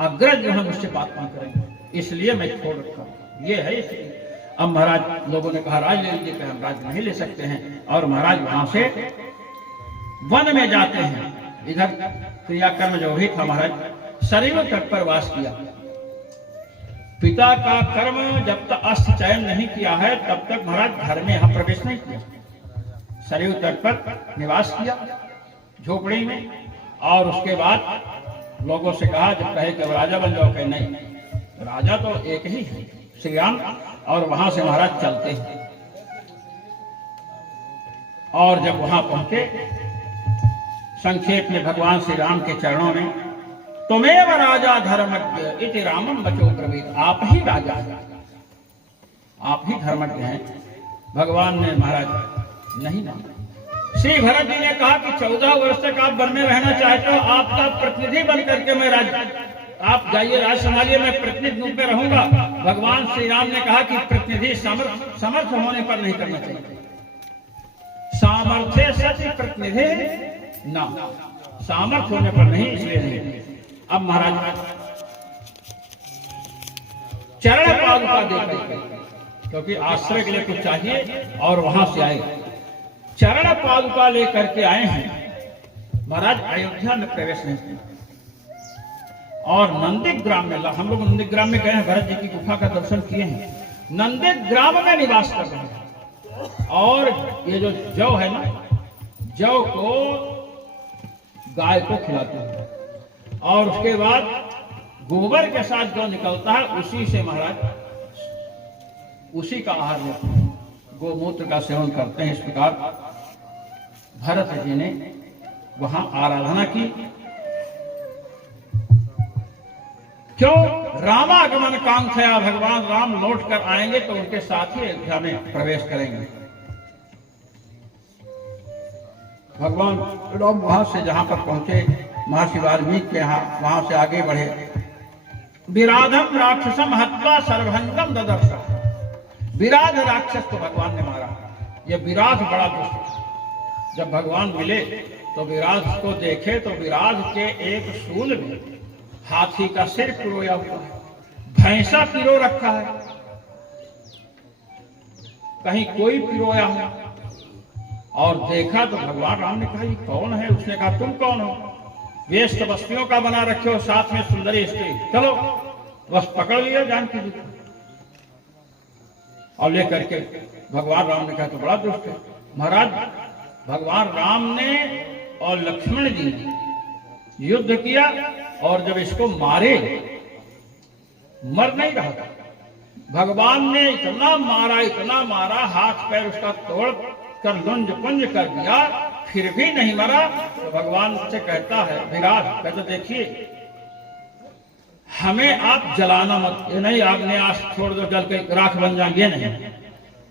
अग्रज जो है मुझसे बात नहीं करेंगे, इसलिए मैं छोड़ रखा हूं। ये है इसलिए। अब महाराज लोगों ने कहा राज ले लीजिए, कहा हम राज नहीं ले सकते हैं। और महाराज वहां से वन में जाते हैं। इधर क्रियाकर्म जो भी था महाराज सरयू तट पर वास किया। पिता का कर्म जब तक अस्त चयन नहीं किया है तब तक महाराज घर में यहाँ प्रवेश नहीं किया। सरयू तट पर निवास किया झोपड़ी में, और उसके बाद लोगों से कहा जब कहे कि राजा बन जाओ, कहे नहीं, राजा तो एक ही है श्री राम। और वहां से महाराज चलते हैं और जब वहां पहुंचे, संक्षेप में भगवान श्री राम के चरणों में तुमेव राजा धर्मज्ञ इति रामम बचो ब्रवीत, आप ही राजा हैं, आप ही धर्मज्ञ हैं। भगवान ने महाराज नहीं माना। श्री भरत जी ने कहा कि 14 वर्ष तक आप वन में रहना चाहते हो, आपका प्रतिनिधि बन करके मैं आप जाइए राज संभालिए, मैं प्रतिनिधि रूप में रहूंगा। भगवान श्री राम ने कहा कि प्रतिनिधि समर्थ होने पर नहीं करना चाहिए। सामर्थ्य सच प्रतिनिधि ना, सामर्थ्य होने पर नहीं, इसलिए नहीं। अब महाराज चरण पादुका देकर, क्योंकि आश्रय के लिए कुछ चाहिए और वहां से आए, चरण पादुका लेकर के आए हैं। महाराज अयोध्या में प्रवेश नहीं किया और नंदीग्राम में, हम लोग नंदीग्राम में गए हैं, भरत जी की गुफा का दर्शन किए हैं। नंदीग्राम में निवास कर रहे हैं और ये जो जौ है ना, जौ को गाय को खिलाते हैं और उसके बाद गोबर के साथ जो निकलता है उसी से महाराज उसी का आहार लेते हैं। गोमूत्र का सेवन करते हैं। इस प्रकार भरत जी ने वहां आराधना की। क्यों? रामागमन कांक्षया, भगवान राम लौट कर आएंगे तो उनके साथ ही अयोध्या में प्रवेश करेंगे। भगवान राम वहां से जहां पर पहुंचे, महर्षि वाल्मीकि के यहाँ, वहां से आगे बढ़े। विराधम राक्षसम हत्वा सर्वभंगम ददर्श। विराध राक्षस को भगवान ने मारा। यह विराध बड़ा दुष्ट था। जब भगवान मिले तो विराध को देखे तो विराध के एक सूल में हाथी का सिर पिरोया हुआ है, भैंसा पिरो रखा है, कहीं कोई पिरोया है। और देखा तो भगवान राम ने कहा ये कौन है? उसने कहा तुम कौन हो? वेश वस्तियों का बना रखे हो, साथ में सुंदरी स्त्री, चलो बस पकड़ लिया जानकी जी को। और लेकर के भगवान राम ने कहा तो बड़ा दुष्ट है। महाराज भगवान राम ने और लक्ष्मण जी ने युद्ध किया और जब इसको मारे, मर नहीं रहा था। भगवान ने इतना मारा, हाथ पैर उसका तोड़ कर लुंज पुंज कर दिया, फिर भी नहीं मरा। तो भगवान से कहता है विराट, कहते देखिए हमें आप जलाना मत, ये नहीं आपने आज छोड़ दो जल के राख बन जाएंगे, नहीं।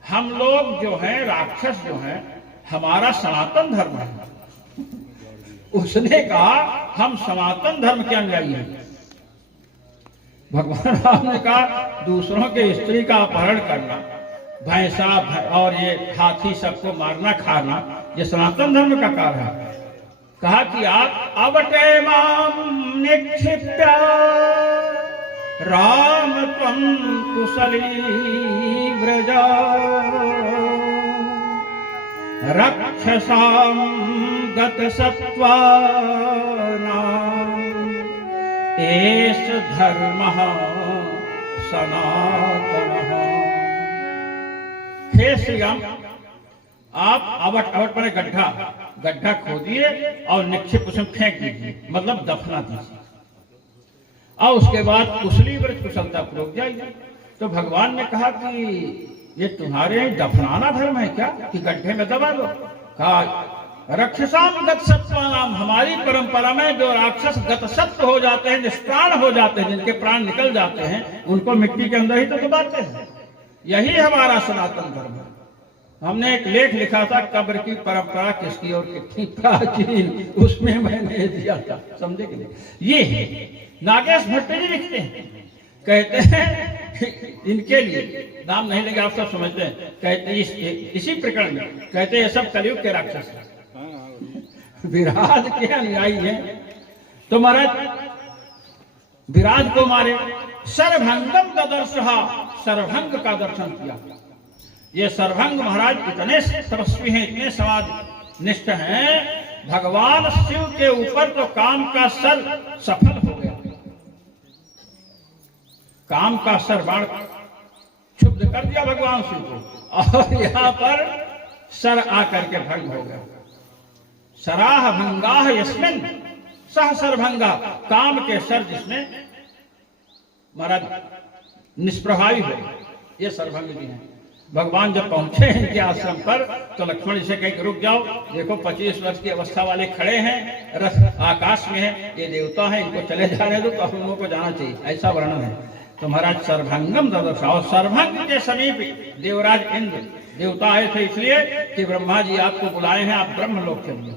हम लोग जो हैं राक्षस जो हैं, हमारा सनातन धर्म है। उसने कहा हम सनातन धर्म के अनुयायी हैं। भगवान राम ने कहा दूसरों के स्त्री का अपहरण करना, भैंसा और ये हाथी सबको मारना खाना, ये सनातन धर्म का कार्य है। कहा कि आप अवटे माम निक्षिप्य राम त्वं कुशली व्रजा रक्षसां गत सत्त्वानां एष धर्मः सनातनः। हे श्री राम, आप अवट पर गड्ढा खोदिए और निक्षेप उसमें फेंक दीजिए, मतलब दफना दीजिए, और उसके बाद कुशली व्रत कुशलता पूर्वक जाइए। तो भगवान ने कहा कि ये तुम्हारे दफनाना धर्म है क्या कि गड्ढे में दबा दो? कहा रक्षसाम गत सत्वानाम, हमारी परंपरा में जो राक्षस गत सत्व हो जाते हैं, निष्प्राण हो जाते हैं, जिनके प्राण निकल जाते हैं, उनको मिट्टी के अंदर ही तो दबाते हैं। यही हमारा सनातन धर्म है। हमने एक लेख लिखा था, कब्र की परंपरा किसकी और कितनी प्राचीन, उसमें मैंने दिया था, समझे कि नहीं? ये है नागेश भट्ट जी लिखते हैं, कहते हैं इनके लिए नाम नहीं लेंगे, आप सब समझते हैं। कहते इसी प्रकरण में कहते हैं सब कलयुग के राक्षस विराज के अनुयायी हैं। तो महाराज विराज को मारे, सर्वभंगम ददर्शहा, सर्वभंग का दर्शन किया। ये सर्वभंग महाराज इतने तपस्वी हैं, इतने समाज निष्ठ हैं, भगवान शिव के ऊपर तो काम का सर सफल हो गया। काम का सर बाण क्षुब्ध कर दिया भगवान शिव को, और यहां पर सर आकर के भंग हो गया। सराह भंगा यस्मिन सह सरभंगा, काम के सर जिसमें महाराज निष्प्रभावी हो, ये सरभंग जी हैं। भगवान जब पहुंचे इनके आश्रम पर तो लक्ष्मण जी से कहे रुक जाओ, देखो 25 वर्ष की अवस्था वाले खड़े हैं, रथ आकाश में है, ये देवता है, इनको चले जाने दो, तो हम लोगों को जाना चाहिए, ऐसा वर्णन है। तो महाराज सर्वभंगम ददर्शा, और सर्वभंग के समीप देवराज इंद्र देवता आए थे, इसलिए कि ब्रह्मा जी आपको बुलाए हैं, आप ब्रह्मलोक चलिए।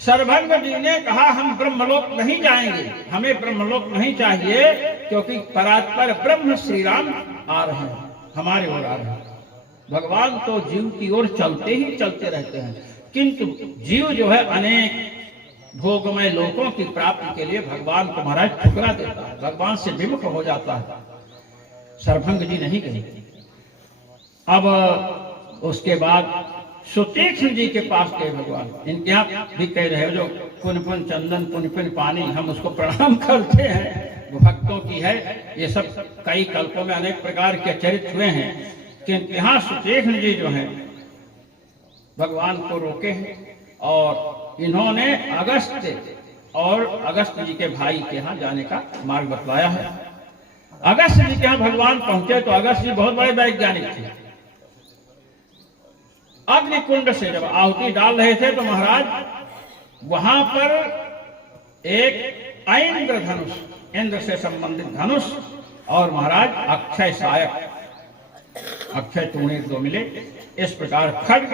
सर्वभंग जी ने कहा हम ब्रह्मलोक नहीं जाएंगे, हमें ब्रह्मलोक नहीं चाहिए, क्योंकि परात्पर ब्रह्म श्री राम आ रहे हैं, हमारे ओर आ रहे हैं। भगवान तो जीव की ओर चलते ही चलते रहते हैं, किंतु जीव जो है अनेक भोगमय लोकों की प्राप्ति के लिए भगवान को महाराज ठुकरा देता है, भगवान से विमुख हो जाता है। सर्वभंग जी नहीं गए। अब उसके बाद सुतीक्ष्ण जी के पास गए भगवान, इनके यहाँ भी कह रहे हो जो पुन पुन चंदन पुन पुन पानी, हम उसको प्रणाम करते हैं, वो भक्तों की है। ये सब कई कल्पों में अनेक प्रकार के चरित्र हुए हैं, कि यहाँ सुतीक्ष्ण जी जो हैं भगवान को रोके हैं, और इन्होंने अगस्त जी के भाई के यहाँ जाने का मार्ग बतलाया है। अगस्त जी के यहाँ भगवान पहुंचे तो अगस्त जी बहुत बड़े वैज्ञानिक थे, अग्नि कुंड से जब आहुति डाल रहे थे तो महाराज वहां पर एक ऐन्द्र धनुष, इंद्र से संबंधित धनुष और महाराज अक्षय सायक, अक्षय टूणे दो मिले। इस प्रकार खड्ग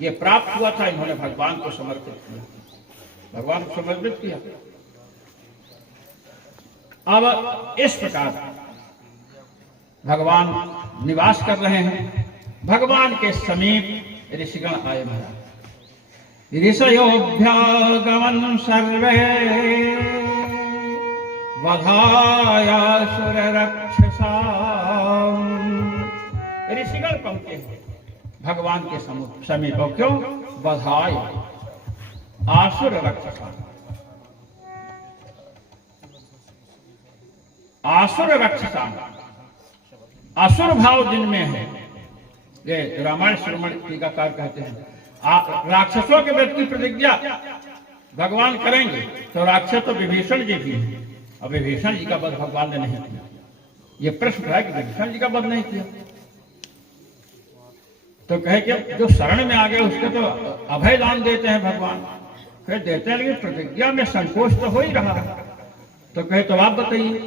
ये प्राप्त हुआ था, इन्होंने भगवान को समर्पित किया, भगवान को समर्पित किया। अब इस प्रकार भगवान निवास कर रहे हैं। भगवान के समीप ऋषिगण आए महाराज। ऋषयोभ्यागमन सर्वे वधायासुर रक्षसा। ऋषिगण पहुंचे भगवान के समीप, क्यों? वधाय आसुर रक्षसा, आसुर रक्षसा, असुर भाव जिनमें है, ये रामायण श्रवण टीकाकार कहते हैं। राक्षसों के वध की प्रतिज्ञा भगवान करेंगे तो राक्षस तो विभीषण जी भी हैं, और विभीषण जी का वध भगवान ने नहीं किया। ये प्रश्न है कि विभीषण जी का वध नहीं किया, तो कहे कि जो शरण में आ गए उसको तो अभय दान देते हैं भगवान, कहे देते हैं, लेकिन प्रतिज्ञा में संकोच तो हो ही रहा है। तो कहे तो आप बताइए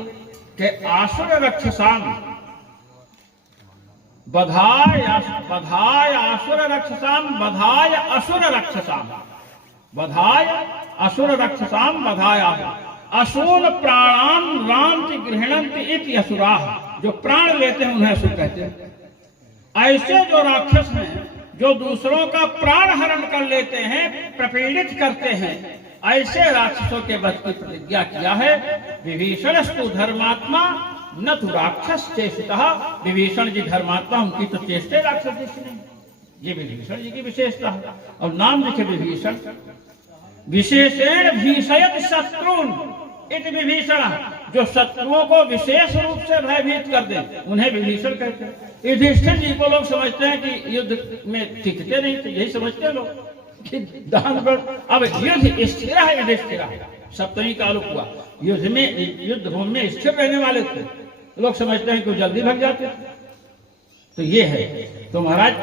कि आसुर रक्षसाम बधाय असुर रक्षसाम बधाय असुर रक्षसाम, बधाय असुर रक्षसाम बधाय असुर प्राणान रांति गृहणंति इति असुराः। जो प्राण लेते हैं उन्हें असुर कहते हैं। ऐसे जो राक्षस हैं जो दूसरों का प्राण हरण कर लेते हैं, प्रपीड़ित करते हैं, ऐसे राक्षसों के वध की प्रतिज्ञा किया है। विभीषणस्तु धर्मात्मा न तो राक्षस चेष्टः। विभीषण जी धर्मात्मा, उनकी तो चेष्टे राक्षस जैसी नहीं। ये विभीषण जी की विशेषता है। और नाम लिखे विभीषण, विशेषेण भीषयत शत्रुन इति विभीषण। जो शत्रुओं को विशेष रूप से भयभीत कर दे उन्हें विभीषण कहते हैं। युधिष्ठिर जी को लोग समझते हैं कि युद्ध में टिकते नहीं, तो यही समझते हैं लोग कि दान पर। अब युद्ध स्थिर है, युधिष्ठिर सप्तमी का आलोक हुआ, युद्ध में, युद्ध भूमि में स्थिर रहने वाले थे, लोग समझते हैं कि वो जल्दी भाग जाते। तो ये है। तो महाराज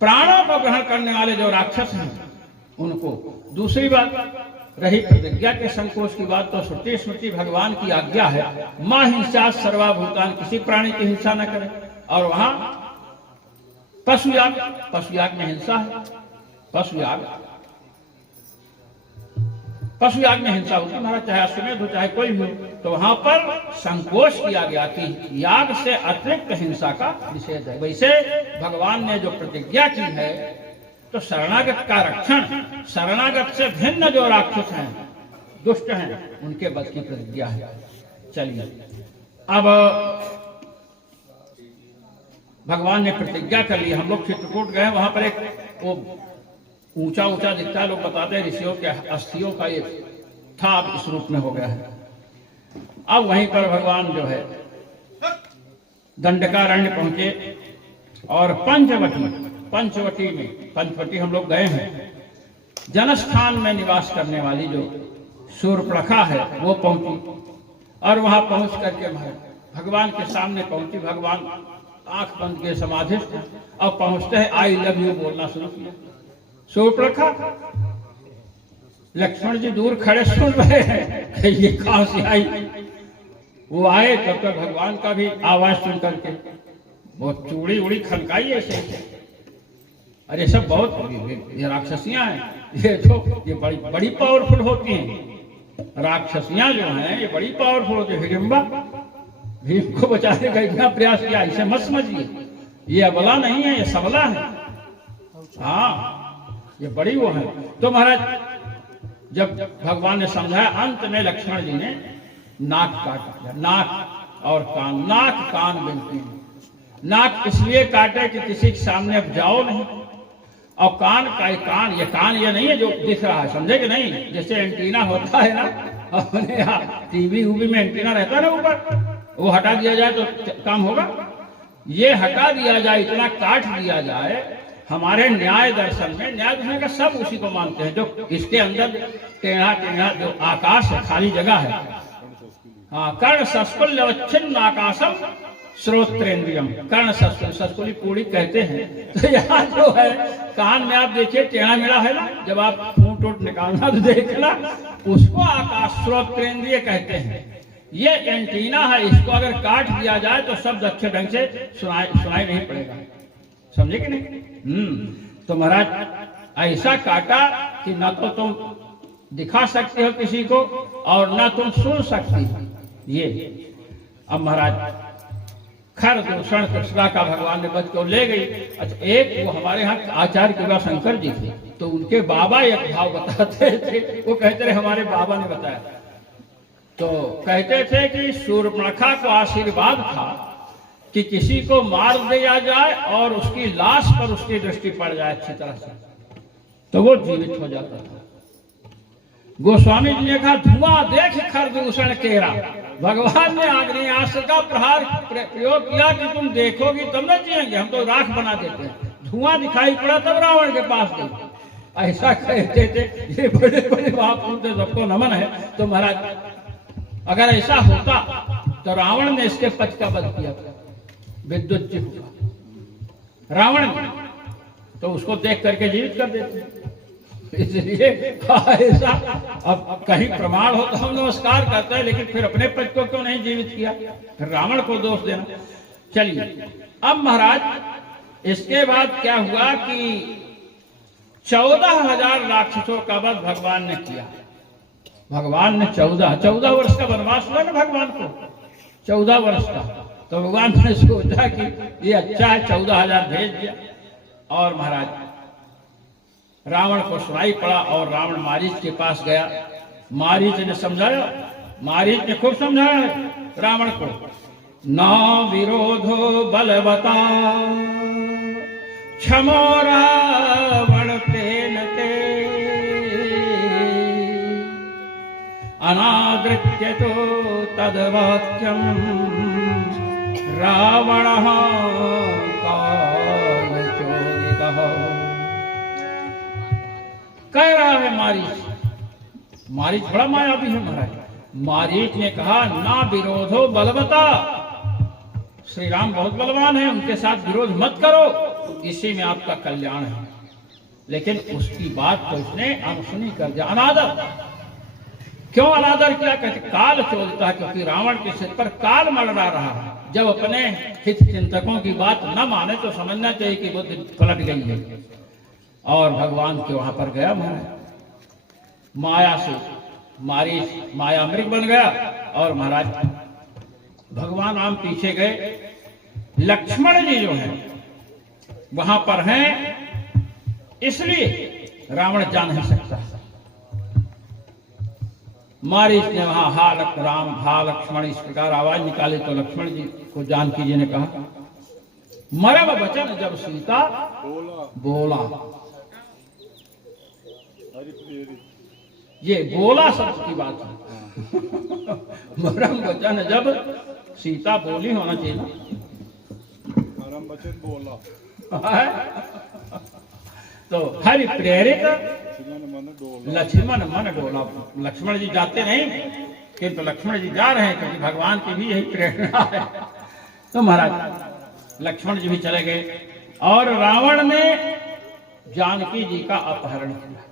प्राणों को ग्रहण करने वाले जो राक्षस हैं उनको, दूसरी बात रही प्रतिज्ञा के संकोच की बात, तो श्रुति स्मृति भगवान की आज्ञा है, मां हिंसा सर्वभूतान, किसी प्राणी की हिंसा न करे। और वहां पशुयाग में हिंसा है, पशुयाग में हिंसा होती है, चाहे अश्वमेध हो चाहे कोई भी हो। तो वहां पर संकोच किया गया कि याग से अतिरिक्त हिंसा का निषेध है। वैसे भगवान ने जो प्रतिज्ञा की है तो शरणागत का रक्षण, शरणागत से भिन्न जो राक्षस हैं, दुष्ट हैं, उनके वध की प्रतिज्ञा है। चलिए अब भगवान ने प्रतिज्ञा कर ली। हम लोग चित्रकूट गए, वहां पर एक वो ऊंचा दिखता है, लोग बताते हैं ऋषियों के अस्थियों का ये था, अब इस रूप में हो गया है। अब वहीं पर भगवान जो है दंडकारण्य पहुंचे और पंचवटी हम लोग गए हैं। जनस्थान में निवास करने वाली जो शूर्पणखा है वो पहुंची, और वहां पहुंच करके भगवान के सामने पहुंची। भगवान आंख बंद के समाधिस्थ, अब पहुंचते हैं आई लव यू बोलना शुरू किया। शूर्पणखा, लक्ष्मण जी दूर खड़े सुन रहे हैं कि ये कहां से आई। वो आए तब तक भगवान का भी आवाज सुन करके वो चूड़ी उड़ी खनकाई ऐसे। अरे सब बहुत ये राक्षसियां हैं, ये बड़ी पावरफुल होती हैं। राक्षसियां जो हैं ये बड़ी पावरफुल होती है। हिडिंबा भीम को बचाने का इतना प्रयास किया, इसे मत समझिए, ये अबला नहीं है, ये सबला है। हाँ, ये बड़ी वो है। तो महाराज जब भगवान ने समझाया, अंत में लक्ष्मण जी ने नाक काट दिया, नाक और कान, नाक कान बिनती। नाक इसलिए काटे कि किसी के सामने अब जाओ नहीं, और कान का कान ये नहीं है जो दिख रहा है, समझे कि नहीं? जैसे एंटीना होता है ना, अपने यहाँ टीवी उवी में एंटीना रहता है ना ऊपर, वो हटा दिया जाए तो काम होगा। ये हटा दिया जाए, इतना काट दिया जाए। हमारे न्याय दर्शन में का सब उसी को मानते हैं, जो इसके अंदर टेढ़ा जो आकाश है, खाली जगह है। हाँ, कर्ण सस्कुल्यवच्छिन्न आकाशम श्रोत्रेंद्रियम कर्ण सस्कुली पूरी कहते हैं। तो यहाँ जो है कान में आप देखिए टेढ़ा मेढ़ा है ना, जब आप फूट उठ निकालना तो देखना, उसको आकाश श्रोत्रेंद्रिय कहते हैं। ये एंटीना है, इसको अगर काट दिया जाए तो शब्द अच्छे ढंग से सुनाई नहीं पड़ेगा, समझे कि नहीं? तो महाराज ऐसा काटा कि न तो तुम दिखा सकते हो किसी को और न तुम सुन सकती हो। ये अब महाराज खर दूषण कृष्णा का भगवान ने बच को ले गई। अच्छा, एक वो हमारे यहाँ आचार्य कृपा शंकर जी थे, तो उनके बाबा एक भाव बताते थे। वो कहते रहे हमारे बाबा ने बताया, तो कहते थे कि शूर्पणखा को आशीर्वाद था कि किसी को मार दिया जाए और उसकी लाश पर उसकी दृष्टि पड़ जाए अच्छी तरह से, तो वो जीवित हो जाता था। गोस्वामी जी ने कहा धुआं देख खरदूषण केरा, भगवान ने आग्नेयास्त्र का प्रहार प्रयोग किया कि तुम देखोगी तब न जिएंगे, हम तो राख बना देते हैं। धुआं दिखाई पड़ा तब रावण के पास गई। ऐसा कहते थे, ये बड़े बड़े महापुरुष थे, सबको नमन है। तो महाराज अगर ऐसा होता तो रावण ने इसके पति का वध किया था, विद्युत जी हुआ रावण ने, तो उसको देख करके जीवित कर देते। इसलिए ऐसा अब कहीं प्रमाण हो तो हम नमस्कार करते हैं, लेकिन फिर अपने पति को क्यों नहीं जीवित किया, फिर रावण को दोष देना। चलिए अब महाराज इसके बाद क्या हुआ कि 14,000 राक्षसों का वध भगवान ने किया। भगवान ने 14 वर्ष का वनवास हुआ ना भगवान को, 14 वर्ष का। तो भगवान ने सोचा कि ये अच्छा है, 14,000 भेज दिया। और महाराज रावण को सुनाई पड़ा और रावण मारीच के पास गया। मारीच ने समझाया, मारीच ने खूब समझाया रावण को, ना विरोधो बलवता क्षमो रावण तेन ते अनादृत्य तो तद्वाक्यम रावणः कालचोदितः। कह रहा है मारीच बड़ा मायावी है महाराज। मारीच ने कहा ना विरोधो बलवता, श्री राम बहुत बलवान है, उनके साथ विरोध मत करो, इसी में आपका कल्याण है। लेकिन उसकी बात तो उसने अनसुनी कर दिया, अनादर। क्यों अनादर किया? कहते काल चोदता, क्योंकि रावण के सिर पर काल मंडरा रहा है। जब अपने हित चिंतकों की बात न माने तो समझना चाहिए कि बुद्धि पलट गई है। और भगवान के वहां पर गया महाराज, माया से मारीच माया मृग बन गया। और महाराज भगवान राम पीछे गए, लक्ष्मण जी जो है वहां पर हैं, इसलिए रावण जा नहीं सकता। मारीच ने वहां हा राम हा लक्ष्मण इस प्रकार आवाज निकाली, तो लक्ष्मण जी को जानकी जी ने कहा, मरम वचन जब सीता बोला। ये बोला शब्द की बात है। मरम वचन जब सीता बोली होना चाहिए ना, मरम वचन बोला। तो हरि प्रेरित लक्ष्मण मन डोला। लक्ष्मण जी जाते नहीं, किंतु लक्ष्मण जी जा रहे हैं क्योंकि भगवान की भी यही प्रेरणा है। तो महाराज लक्ष्मण जी भी चले गए और रावण ने जानकी जी का अपहरण किया।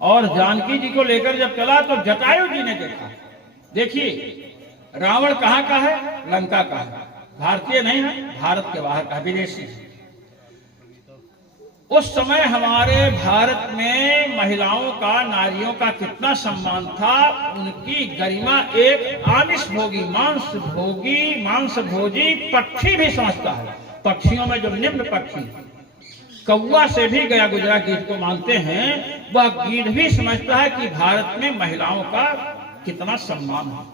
और जानकी जी को लेकर जब चला तो जटायु जी ने देखा, देखिए रावण कहाँ का है, लंका का है, भारतीय नहीं है, भारत के बाहर का, विदेशी। उस समय हमारे भारत में महिलाओं का, नारियों का कितना सम्मान था। उनकी गरिमा एक आमिष भोगी, मांस भोजी पक्षी भी समझता है। पक्षियों में जो निम्न पक्षी, कौवा से भी गया गुजरा गीत को मानते हैं, वह गीत भी समझता है कि भारत में महिलाओं का कितना सम्मान है।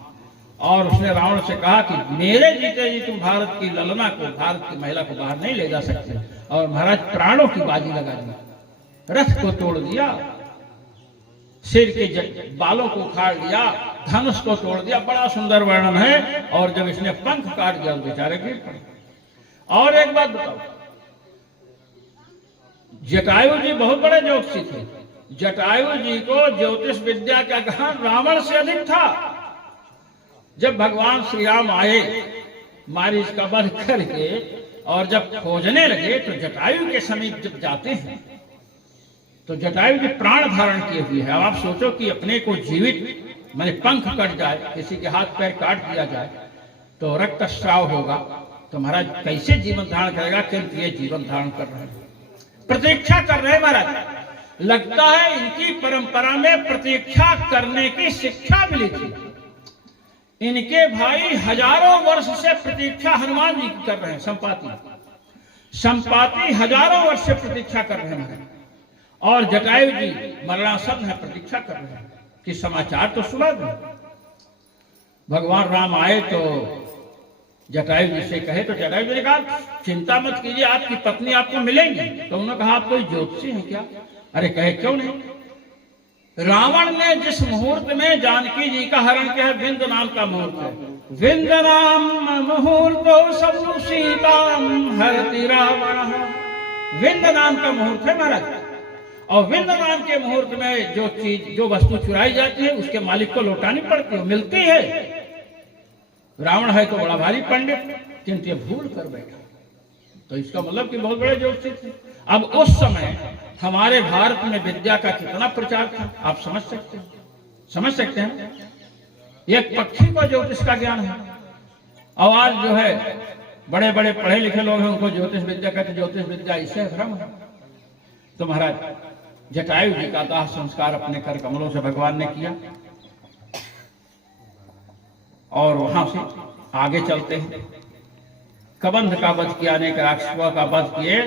और उसने रावण से कहा कि मेरे जीते जी तुम भारत की ललना को, भारत की महिला को बाहर नहीं ले जा सकते। और महाराज प्राणों की बाजी लगा दी, रथ को तोड़ दिया, सिर के बालों को उखाड़ दिया, धनुष को तोड़ दिया। बड़ा सुंदर वर्णन है। और जब इसने पंख काट दिया तो बेचारे गिर पड़े। और एक बात बताओ, जटायु जी बहुत बड़े ज्योतिषी थे। जटायु जी को ज्योतिष विद्या का ज्ञान रावण से अधिक था। जब भगवान श्री राम आए मारीच का वध करके और जब खोजने लगे तो जटायु के समीप जब जाते हैं तो जटायु जी प्राण धारण किए हुए है। अब आप सोचो कि अपने को जीवित माने पंख कट जाए, किसी के हाथ पैर काट दिया जाए तो रक्तस्राव होगा, तो महाराज कैसे जीवन धारण करेगा? किंतु ये जीवन धारण कर रहे हैं, प्रतीक्षा कर रहे हैं महाराज। लगता है इनकी परंपरा में प्रतीक्षा करने की शिक्षा मिली थी। इनके भाई हजारों वर्ष से प्रतीक्षा हनुमान जी की कर रहे हैं। संपाति हजारों वर्ष से प्रतीक्षा कर रहे हैं और जटायु जी मरणासन्न है, प्रतीक्षा कर रहे हैं कि समाचार तो सुना दो। भगवान राम आए तो जटायु जी से कहे तो जटायु जी ने कहा चिंता मत कीजिए, आपकी पत्नी आपको मिलेंगी। तो उन्होंने कहा आप कोई ज्योतिषी हैं क्या? अरे कहे क्यों नहीं, रावण ने जिस मुहूर्त में जानकी जी का हरण किया है, विंद नाम का मुहूर्त है, विंद नाम मुहूर्तो सब सीताम हरति रावण। विंद नाम का मुहूर्त है महाराज, और विंद नाम के मुहूर्त में जो चीज जो वस्तु चुराई जाती है उसके मालिक को लौटानी पड़ती है, मिलती है। रावण है तो बड़ा भारी पंडित, किंतु ये भूल कर बैठा, तो इसका मतलब कि बहुत बड़े ज्योतिषी थे। अब उस समय हमारे भारत में विद्या का कितना प्रचार था आप समझ सकते हैं। एक पक्षी को ज्योतिष का ज्ञान है, और आज जो है बड़े बड़े पढ़े लिखे लोग हैं उनको ज्योतिष विद्या कहते, ज्योतिष विद्या इससे भ्रम है। तो महाराज जटायु जी का दाह संस्कार अपने कर कमलों से भगवान ने किया, और वहां से आगे चलते हैं। कबंध का वध किया, अनेक राक्षसों का वध किए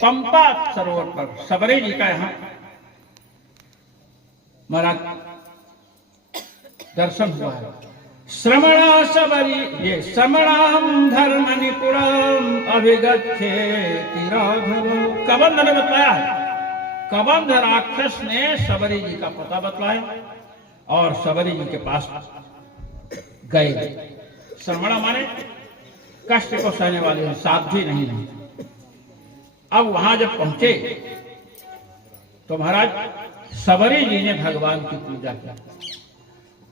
पंपा सरोवर पर। सबरी जी का यहाँ महाराज दर्शन हुआ है। श्रमणा सबरी ये श्रमणाम धर्म निपुणम अभिगच्छे राघव। कबंध ने बताया है, कबंध राक्षस ने सबरी जी का पता बतलाया और सबरी जी के पास गए। श्रमणा माने कष्ट को सहने वाले हैं, साध्वी नहीं। अब वहां जब पहुंचे तो महाराज सबरी जी ने भगवान की पूजा की।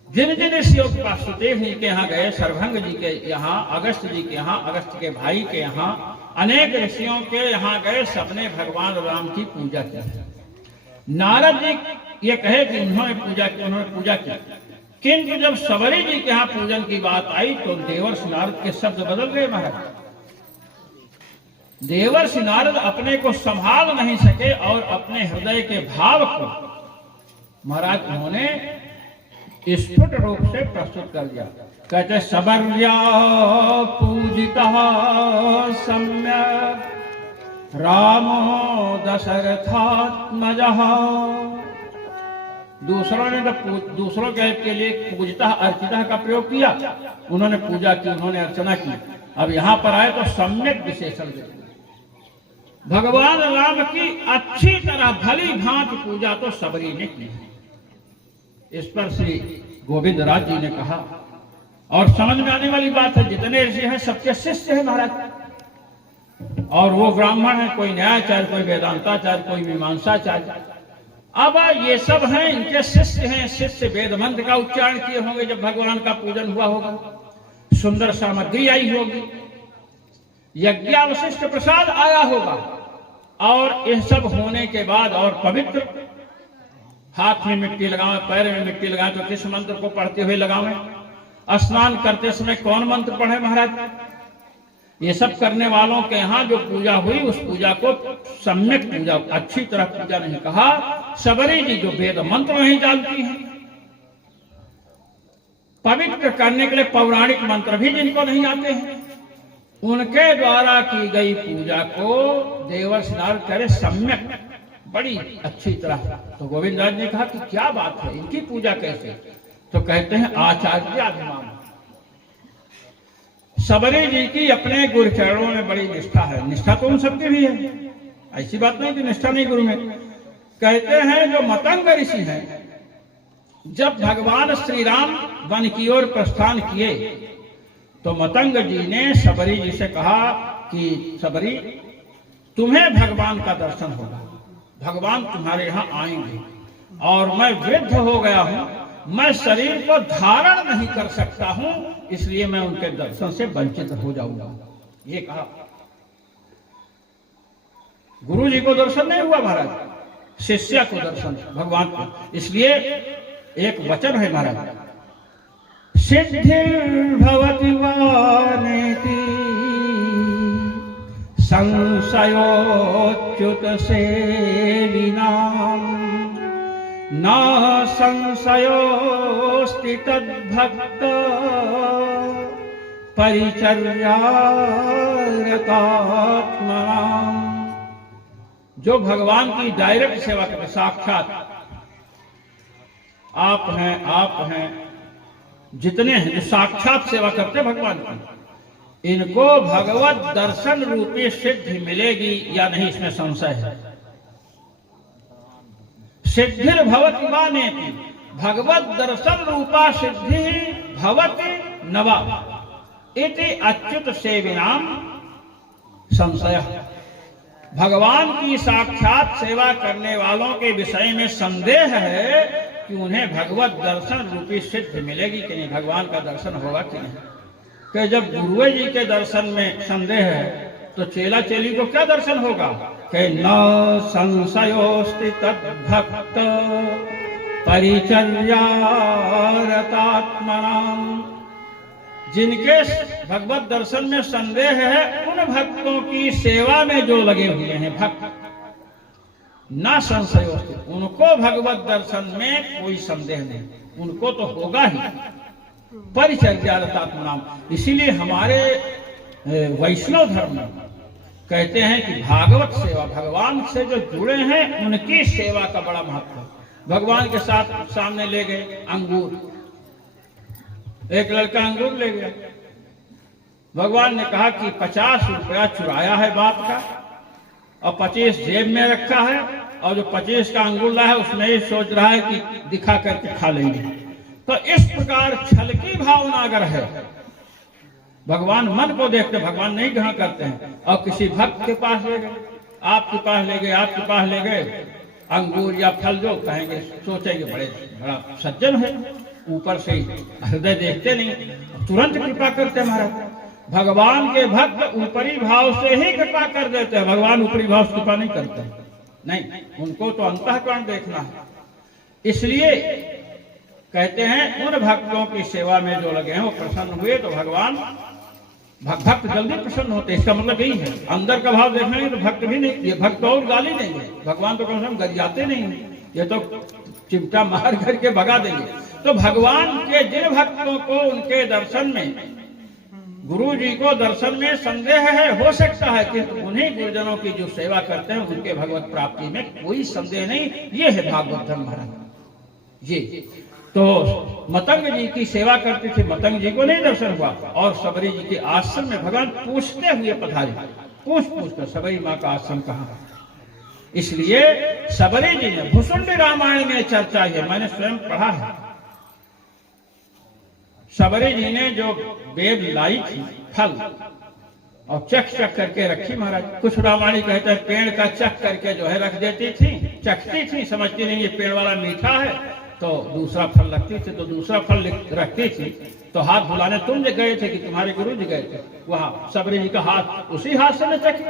जिन जिन ऋषियों के पास सुदेव जी के यहाँ गए, सर्वभंग जी के यहाँ, अगस्त जी के यहाँ, अगस्त के भाई के यहाँ, अनेक ऋषियों के यहाँ गए, सबने भगवान राम की पूजा की। नारद जी ये कहे कि उन्होंने पूजा की, किंतु जब सबरी जी के यहाँ पूजन की बात आई तो देवर्षि नारद के शब्द बदल गए महाराज। देवर्षि नारद अपने को संभाल नहीं सके और अपने हृदय के भाव को महाराज उन्होंने स्फुट रूप से प्रस्तुत कर दिया। कहते सबर्या पूजिता सम्यक रामो दशरथात्मजः। दूसरों ने दूसरों के लिए पूजिता अर्चिता का प्रयोग किया, उन्होंने पूजा की, उन्होंने अर्चना की। अब यहां पर आए तो सम्यक विशेषण दे, भगवान राम की अच्छी तरह भली भांति पूजा तो सबरी ने की। इस पर श्री गोविंद राज जी ने कहा, और समझ में आने वाली बात है, जितने ऋषि हैं सबके शिष्य है महाराज, और वो ब्राह्मण है, कोई न्यायाचार्य, कोई वेदांताचार्य, कोई मीमांसाचार्य। अब ये सब हैं इनके शिष्य हैं। शिष्य वेद मंत्र का उच्चारण किए होंगे जब भगवान का पूजन हुआ होगा, सुंदर सामग्री आई होगी, यज्ञावशिष्ट प्रसाद आया होगा, और यह सब होने के बाद और पवित्र हाथ में मिट्टी लगावे, पैर में मिट्टी लगावे तो किस मंत्र को पढ़ते हुए लगावे, स्नान करते समय कौन मंत्र पढ़े महाराज। ये सब करने वालों के यहाँ जो पूजा हुई उस पूजा को सम्यक पूजा, अच्छी तरह पूजा नहीं कहा। सबरी जी जो वेद मंत्र नहीं जानती हैं, पवित्र करने के लिए पौराणिक मंत्र भी जिनको नहीं आते हैं, उनके द्वारा की गई पूजा को देवर्षि नारद करे सम्यक, बड़ी अच्छी तरह। तो गोविंद राज ने कहा कि क्या बात है, इनकी पूजा कैसे? तो कहते हैं आचार्याभिमान। सबरी जी की अपने गुरु चरणों में बड़ी निष्ठा है। निष्ठा तो उन सबकी भी है, ऐसी बात नहीं कि निष्ठा नहीं गुरु में। कहते हैं जो मतंग ऋषि हैं, जब भगवान श्री राम वन की ओर प्रस्थान किए तो मतंग जी ने सबरी जी से कहा कि सबरी, तुम्हें भगवान का दर्शन होगा, भगवान तुम्हारे यहाँ आएंगे, और मैं वृद्ध हो गया हूं, मैं शरीर को धारण नहीं कर सकता हूं, इसलिए मैं उनके दर्शन से वंचित हो जाऊंगा। ये कहा। गुरु जी को दर्शन नहीं हुआ महाराज, शिष्य को दर्शन भगवान को। इसलिए एक वचन है महाराज, सिद्धिर्भवति वानेति संशयोच्युत सेविनाम् न संशयोस्ति तद्भक्त परिचर्यारतात्मनाम्। जो भगवान की डायरेक्ट सेवा करते, साक्षात आप हैं जितने हैं जो साक्षात सेवा करते भगवान की, इनको भगवत दर्शन रूपी सिद्धि मिलेगी या नहीं, इसमें संशय है। सिद्धिर्भवति वानेति, भगवत दर्शन रूपा सिद्धि भवति नवा इति अच्युत सेविनाम संशय। भगवान की साक्षात सेवा करने वालों के विषय में संदेह है कि उन्हें भगवत दर्शन रूपी सिद्धि मिलेगी कि नहीं, भगवान का दर्शन होगा कि नहीं। कि जब गुरुए जी के दर्शन में संदेह है तो चेला चेली को क्या दर्शन होगा? कि न संशयोस्ति तद्भक्त परिचर्यारतात्मनाम्। जिनके भगवत दर्शन में संदेह है उन भक्तों की सेवा में जो लगे हुए हैं भक्त, न संशयोस्ति, उनको भगवत दर्शन में कोई संदेह नहीं, उनको तो होगा ही। परिचर्यारतात्मनाम्, इसीलिए हमारे वैष्णव धर्म में कहते हैं कि भागवत सेवा, भगवान से जो जुड़े हैं उनकी सेवा का बड़ा महत्व है। भगवान के साथ सामने ले गए अंगूर, एक लड़का अंगूर ले गया, भगवान ने कहा कि 50 रुपया चुराया है बाप का और 25 जेब में रखा है, और जो 25 का अंगूर लाया है उसमें ही सोच रहा है कि दिखा करके खा लेंगे। तो इस प्रकार छल की भावना अगर है, भगवान मन को देखते, भगवान नहीं ग्रहण करते हैं। और किसी भक्त के पास ले गए, आपके पास ले गए, आपके पास ले गए अंगूर या फल, जो कहेंगे सोचेंगे बड़ा सज्जन है, ऊपर से हृदय देखते नहीं, तुरंत कृपा करते महाराज। भगवान के भक्त ऊपरी भाव से ही कृपा कर देते हैं, भगवान ऊपरी भाव से कृपा नहीं करते, नहीं, उनको तो अंतःकरण देखना है। इसलिए कहते हैं उन भक्तों की सेवा में जो लगे हैं वो प्रसन्न हुए तो भगवान भक्त जल्दी प्रसन्न होते। इसका मतलब यही है, अंदर का भाव देखेंगे तो भक्त भी नहीं, ये भक्त और गाली देंगे, भगवान तो कम से कम गरियाते नहीं, ये तो चिमटा मार करके भगा देंगे। तो भगवान के जिन भक्तों को उनके दर्शन में, गुरु जी को दर्शन में संदेह है, हो सकता है कि उन्हीं गुरुजनों की जो सेवा करते हैं उनके भगवत प्राप्ति में कोई संदेह नहीं। ये है भागवत धर्म महाराज। ये तो मतंग जी की सेवा करते थे, मतंग जी को नहीं दर्शन हुआ, और सबरी जी के आश्रम में भगवान पूछते हुए पधारे, पूछ कर सबरी माँ का आश्रम कहाँ है। इसलिए सबरी जी ने, भुसुंडी रामायण में चर्चा है, मैंने स्वयं पढ़ा है, सबरी जी ने जो बेल लाई थी फल और चख करके रखी महाराज। कुछ रामायणी कहते हैं पेड़ का चख करके जो है रख देती थी, चखती थी, समझती नहीं ये पेड़ वाला मीठा है, तो दूसरा फल रखती थी, तो दूसरा फल रखती थी। तो हाथ धुलाने तुम जो गए थे कि तुम्हारे गुरु जी गए थे, वहां सबरी जी का हाथ उसी हाथ से न चखी,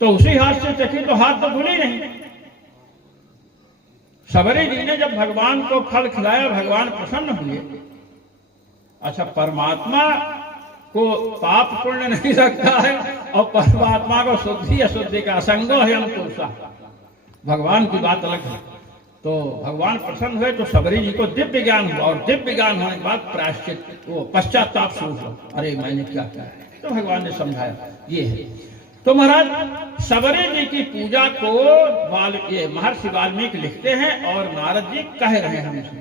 तो उसी हाथ से चखी तो हाथ तो धुली नहीं। सबरी जी ने जब भगवान को फल खिलाया, भगवान प्रसन्न हुए। अच्छा, परमात्मा को पाप पुण्य नहीं रखता है और परमात्मा को शुद्धि अशुद्धि का असंगो है अंकुशा, भगवान की बात अलग है। तो भगवान प्रसन्न हुए तो सबरी जी को दिव्य ज्ञान हुआ, और दिव्य ज्ञान होने के बाद प्रायश्चित, वो पश्चाताप शुरू हुआ, अरे मैंने क्या किया। तो भगवान ने समझाया ये है। तो महाराज सबरी जी की पूजा को महर्षि वाल्मीकि लिखते हैं और नारद जी कह रहे हैं हमसे,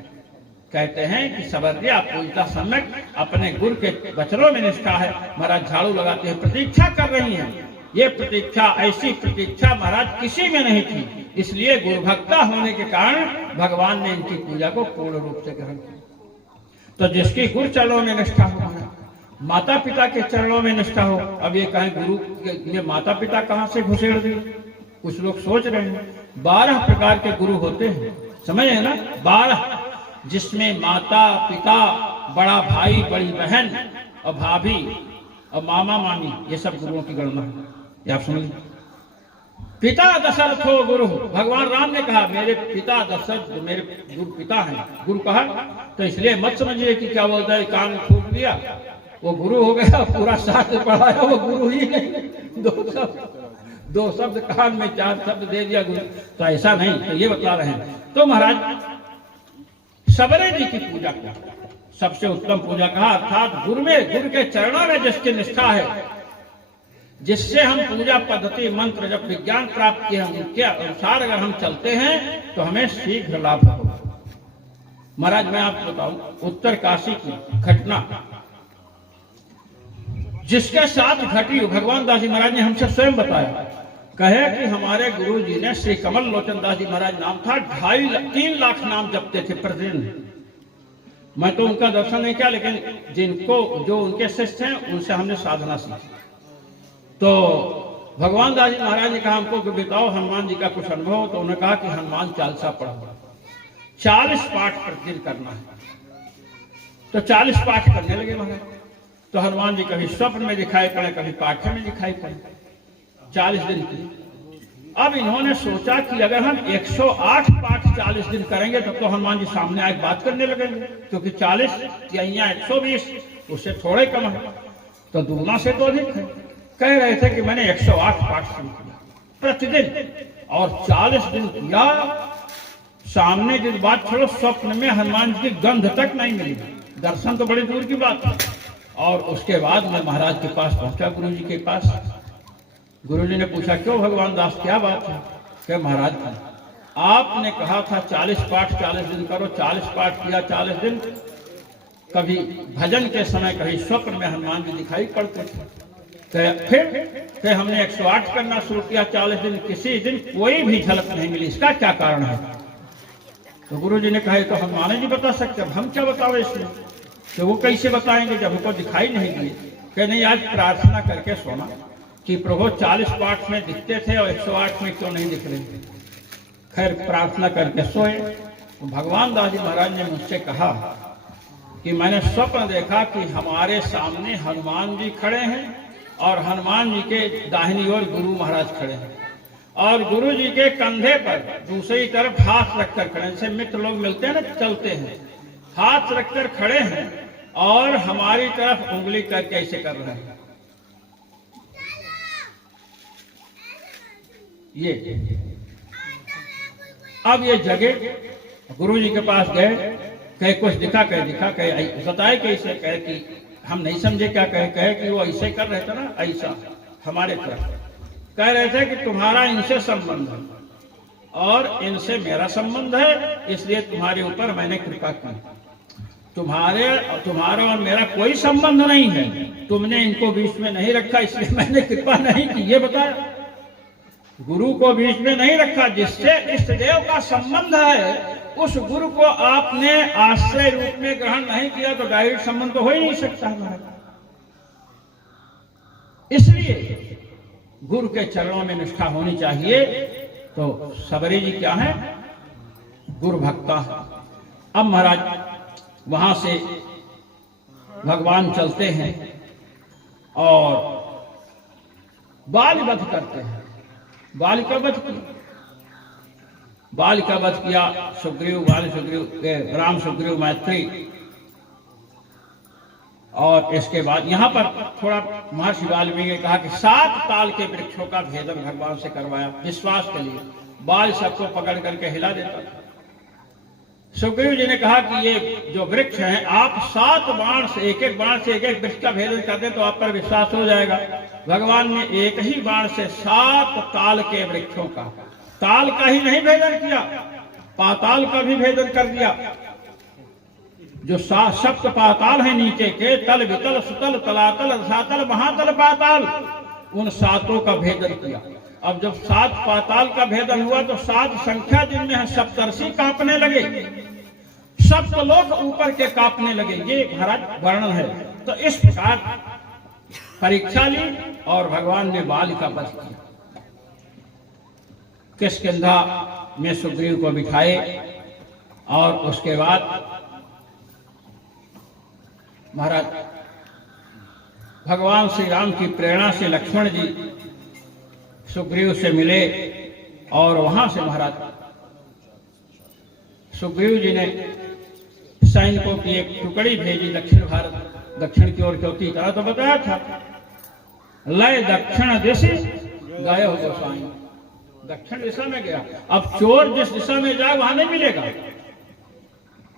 कहते हैं कि सबरी आप पूजता सम्यक, अपने गुरु के वचनों में निष्ठा है। महाराज झाड़ू लगाते हैं, प्रतीक्षा कर रही हैं। ये प्रतीक्षा, ऐसी प्रतीक्षा महाराज किसी में नहीं थी, इसलिए गुरुभक्ता होने के कारण भगवान ने इनकी पूजा को पूर्ण रूप से ग्रहण किया। तो जिसकी गुरु चरणों में निष्ठा हो, माता पिता के चरणों में निष्ठा हो। अब ये कहें गुरु ये माता पिता कहां से घुसेड़ दिए, कुछ लोग सोच रहे हैं 12 प्रकार के गुरु होते हैं, समझे ना, 12 जिसमें माता पिता, बड़ा भाई, बड़ी बहन और भाभी और मामा मामी, ये सब गुरुओं की गणना है। ये आप समझ। पिता दशरथ हो गुरु, भगवान राम ने कहा मेरे पिता दशरथ मेरे गुरु पिता हैं, गुरु कहा। तो इसलिए मत समझिए कि क्या बोलता है कान फूक दिया वो गुरु हो गया, पूरा शास्त्र पढ़ाया वो गुरु ही नहीं। दो शब्द कान में, 4 शब्द दे दिया गुरु, तो ऐसा नहीं। तो ये बता रहे हैं। तो महाराज सबरे जी की पूजा को सबसे उत्तम पूजा कहा, अर्थात गुरु के चरणों में जिसकी निष्ठा है, जिससे हम पूजा पद्धति मंत्र जब विज्ञान प्राप्त किए हैं उनके अनुसार अगर हम चलते हैं तो हमें शीघ्र लाभ होगा। महाराज मैं आपको बताऊं उत्तर काशी की घटना जिसके साथ घटी, भगवान दास जी महाराज ने हमसे स्वयं बताया। कहे कि हमारे गुरु जी ने श्री कमल लोचन दास जी महाराज नाम था, 2.5-3 लाख नाम जपते थे प्रतिदिन। मैं तो उनका दर्शन नहीं किया, लेकिन जिनको जो उनके शिष्य हैं उनसे हमने साधना सीखी। तो भगवान दास जी महाराज ने कहा हमको कि बताओ हनुमान जी का कुछ अनुभव। तो उन्होंने कहा कि हनुमान चालीसा पढ़ो, 40 पाठ प्रतिदिन करना है। तो 40 पाठ करने लगे महाराज। तो हनुमान जी कभी स्वप्न में दिखाई पड़े, कभी पाठ में दिखाई पड़े, 40 दिन की। अब इन्होंने सोचा कि अगर हम 108 पाठ 40 दिन करेंगे तब तो हनुमान जी सामने आके बात करने लगेंगे, क्योंकि 40 या 120 उससे थोड़े कम है, तो दुगना से तो अधिक है। कह रहे थे कि मैंने 108 पाठ शुरू किया प्रतिदिन और 40 दिन किया। सामने की बात छोड़ो, स्वप्न में हनुमान जी की गंध तक नहीं मिली, दर्शन तो बड़ी दूर की बात है। और उसके बाद मैं महाराज के पास पहुंचा, गुरु जी के पास। गुरु जी ने पूछा क्यों भगवान दास क्या बात है? क्या महाराज आपने कहा था 40 पाठ 40 दिन करो, 40 पाठ किया 40 दिन। कभी भजन के समय, कभी स्वप्न में हनुमान जी दिखाई पड़ते थे। फिर हमने 108 करना शुरू किया 40 दिन, किसी दिन कोई भी झलक नहीं मिली, इसका क्या कारण है? तो गुरु जी ने कहा तो हनुमान जी बता सकते, अब हम क्या बतावे इसमें? तो वो कैसे बताएंगे जब हमको दिखाई नहीं दिए? कह नहीं, आज प्रार्थना करके सोना कि प्रभु 40 पाठ में दिखते थे और 108 में क्यों नहीं दिख रहे। खैर प्रार्थना करके सोए। तो भगवान दास जी महाराज ने मुझसे कहा कि मैंने स्वप्न देखा कि हमारे सामने हनुमान जी खड़े हैं और हनुमान जी के दाहिनी ओर गुरु महाराज खड़े हैं और गुरु जी के कंधे पर दूसरी तरफ हाथ रखकर खड़े हैं। जैसे मित्र लोग मिलते हैं ना, चलते हैं, हाथ रखकर खड़े हैं और हमारी तरफ उंगली करके ऐसे कर रहे हैं। ये अब ये जगह गुरु जी के पास गए, कहे कुछ दिखा, कहे दिखा, कहे बताए कैसे, कहे कि हम नहीं समझे क्या कहे। कहे कि वो ऐसे कर रहे थे ना, ऐसा हमारे तरफ कह रहे थे कि तुम्हारा इनसे संबंध है और इनसे मेरा संबंध है, इसलिए तुम्हारे ऊपर मैंने कृपा की। तुम्हारा और मेरा कोई संबंध नहीं है, तुमने इनको बीच में नहीं रखा इसलिए मैंने कृपा नहीं की। ये बताया, गुरु को बीच में नहीं रखा। जिससे इष्ट देव का संबंध है उस गुरु को आपने आश्रय रूप में ग्रहण नहीं किया तो डायरेक्ट संबंध तो हो ही नहीं सकता हमारा। इसलिए गुरु के चरणों में निष्ठा होनी चाहिए। तो सबरी जी क्या है? गुरु भक्ता है। अब महाराज वहां से भगवान चलते हैं और बाल वध करते हैं। बाल का वध किया, बाल का वध किया सुग्रीव, राम सुग्रीव मैत्री। और इसके बाद यहां पर थोड़ा महर्षि वाल्मीकि ने कहा कि 7 ताल के वृक्षों का भेदन भगवान से करवाया विश्वास के लिए। बाल सबको पकड़ करके हिला देता था। सुग्रीव जी ने कहा कि ये जो वृक्ष हैं, आप 7 बाण से, एक बाण से एक वृक्ष का भेदन कर दें तो आप पर विश्वास हो जाएगा। भगवान ने एक ही बाण से 7 ताल के वृक्षों का, ताल का ही नहीं भेदन किया, पाताल का भी भेदन कर दिया। जो 7 सप्त पाताल है नीचे के, तल वितल सुतल तलातल रसातल महातल पाताल, उन 7 का भेदन किया। अब जब 7 पाताल का भेदन हुआ तो 7 संख्या जिनमें है, सप्तर्षि कांपने लगे, सप्तलोक ऊपर के कांपने लगे। ये महाराज वर्णन है। तो इस प्रकार परीक्षा ली और भगवान ने बाल का वध किया। किष्किंधा में सुग्रीव को बिठाए और उसके बाद महाराज भगवान श्री राम की प्रेरणा से लक्ष्मण जी सुग्रीव से मिले और वहां से महाराज सुग्रीव जी ने सैनिकों की एक टुकड़ी भेजी दक्षिण भारत, दक्षिण की ओर चौथी तरह तो बताया था। लय दक्षिण दिशा गए हो गोसाई, दक्षिण दिशा में गया। अब चोर जिस दिशा में जाए वहां नहीं मिलेगा,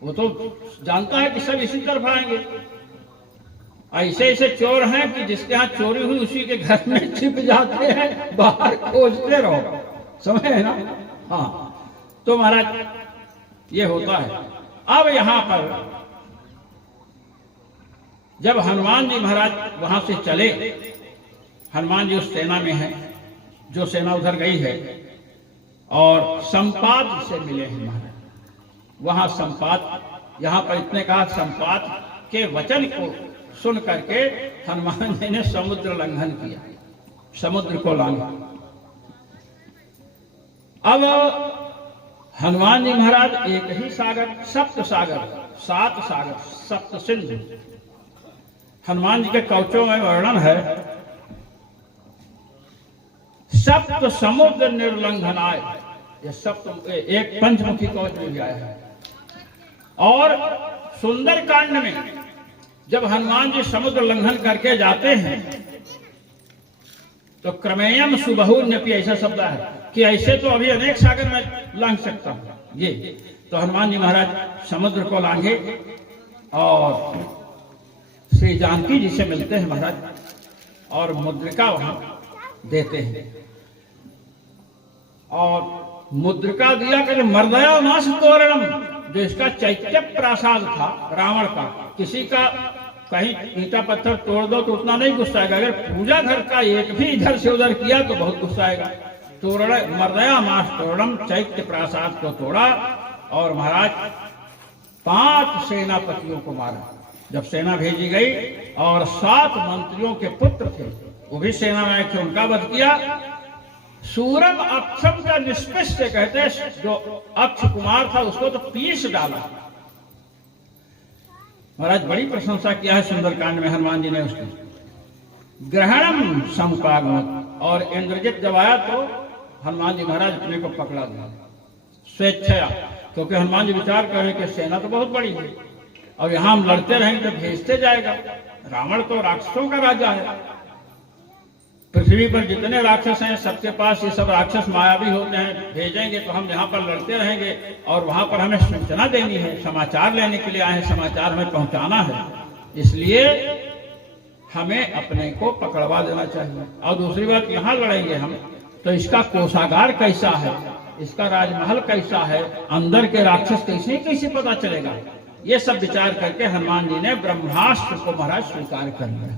वो तो जानता है कि सब इसी तरफ आएंगे। ऐसे ऐसे चोर हैं कि जिसके यहाँ चोरी हुई उसी के घर में छिप जाते हैं, बाहर खोजते रहो, समझे है ना। हाँ, तो महाराज ये होता है। अब यहां पर जब हनुमान जी महाराज वहां से चले, हनुमान जी उस सेना में हैं जो सेना उधर गई है, और संपात से मिले हैं महाराज। वहां संपात, यहां पर इतने कहा संपात के वचन को सुन करके हनुमान जी ने समुद्र लंघन किया, समुद्र को लांघा। अब हनुमान जी महाराज एक ही सागर, सप्त सागर, 7 सागर, सप्त सिंधु, हनुमान जी के कवचों में वर्णन है, सप्त समुद्र निर्लंघनाय, ये सप्त एक पंचमुखी कवच में भी आया है। और सुंदर कांड में जब हनुमान जी समुद्र लंघन करके जाते हैं तो क्रमेयम सुबहुन्यपि ऐसा शब्द है कि ऐसे तो अभी अनेक सागर में लांघ सकता हूं। ये तो हनुमान जी महाराज समुद्र को लांघे और श्री जानकी जी से मिलते हैं महाराज, और मुद्रिका वहां देते हैं। और मुद्रिका दिया कर मर्दया नाश तोरणम, जो इसका चैत्य प्रासाद था रावण का, किसी का कहीं ईंटा पत्थर तोड़ दो तो उतना नहीं गुस्सा आएगा, अगर पूजा घर का एक भी इधर से उधर किया तो बहुत गुस्सा आएगा। तोरण मर्दया मास तोरणम, चैत्य प्रासाद को तोड़ा और महाराज 5 सेनापतियों को मारा। जब सेना भेजी गई और 7 मंत्रियों के पुत्र थे वो भी सेना में आए थे, उनका वध किया। सूरम अक्षम का निष्पिष्ट कहते हैं, जो अक्ष कुमार था उसको तो पीस डाला। महाराज बड़ी प्रशंसा किया है सुंदरकांड में हनुमान जी ने उसकी। ग्रहणम संपागमत, और इंद्रजित जब आया तो हनुमान जी महाराज अपने को पकड़ा दिया स्वेच्छया, क्योंकि हनुमान जी विचार कर रहे कि सेना तो बहुत बड़ी है और यहां हम लड़ते रहेंगे तो भेजते जाएगा। रावण तो राक्षसों का राजा है, पृथ्वी पर जितने राक्षस हैं सबके पास ये सब राक्षस मायावी होते हैं, भेजेंगे तो हम यहाँ पर लड़ते रहेंगे और वहां पर हमें सूचना देनी है, समाचार लेने के लिए आए हैं, समाचार हमें पहुंचाना है, इसलिए हमें अपने को पकड़वा देना चाहिए। और दूसरी बात, यहाँ लड़ेंगे हम तो इसका कोषागार कैसा है, इसका राजमहल कैसा है, अंदर के राक्षस कैसे पता चलेगा। ये सब विचार करके हनुमान जी ने ब्रह्मास्त्र को महाराज स्वीकार कर लिया।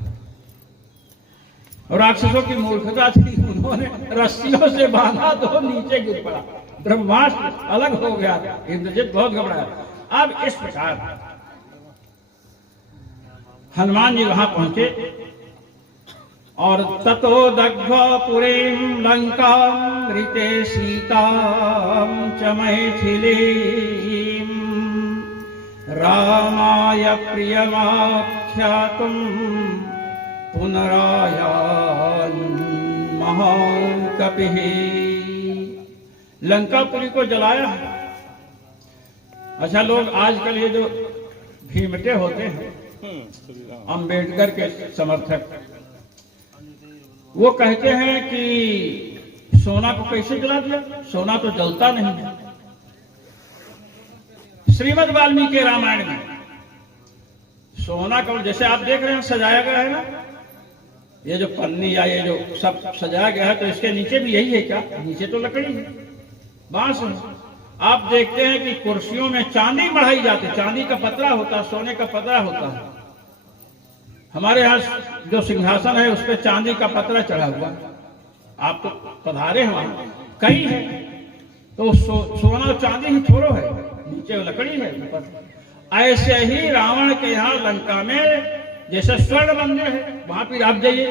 और राक्षसों की मूर्खता थी, उन्होंने रस्सियों से बांधा तो नीचे गिर पड़ा, ब्रह्मास्त्र अलग हो गया, इंद्रजित बहुत घबराया। अब इस प्रकार हनुमान जी वहां पहुंचे और ततो दग्ध्वापुरीं लंकां ऋते सीतां च मैथिलीं रामाय प्रियमाख्यातुं पुनरायान महान कपिः। लंकापुरी को जलाया। अच्छा, लोग आजकल ये जो भीमटे होते हैं अंबेडकर के समर्थक, वो कहते हैं कि सोना को कैसे जला दिया, सोना तो जलता नहीं है। श्रीमद् वाल्मीकि रामायण में सोना को जैसे आप देख रहे हैं सजाया गया है ना, ये जो पन्नी या ये जो सब सजाया गया है, तो इसके नीचे भी यही है क्या? नीचे तो लकड़ी है, बांस है। आप देखते हैं कि कुर्सियों में चांदी बढ़ाई जाती है, चांदी का पतरा होता है, सोने का पतरा होता है। हमारे यहाँ जो सिंहासन है उस पर चांदी का पतरा चढ़ा हुआ, आप तो पधारे हैं वहां, कई है तो सोना और चांदी ही थोड़ो है, नीचे लकड़ी है ऊपर। ऐसे ही रावण के यहाँ लंका में जैसे स्वर्ण मंदिर है, वहां पर आप जाइए,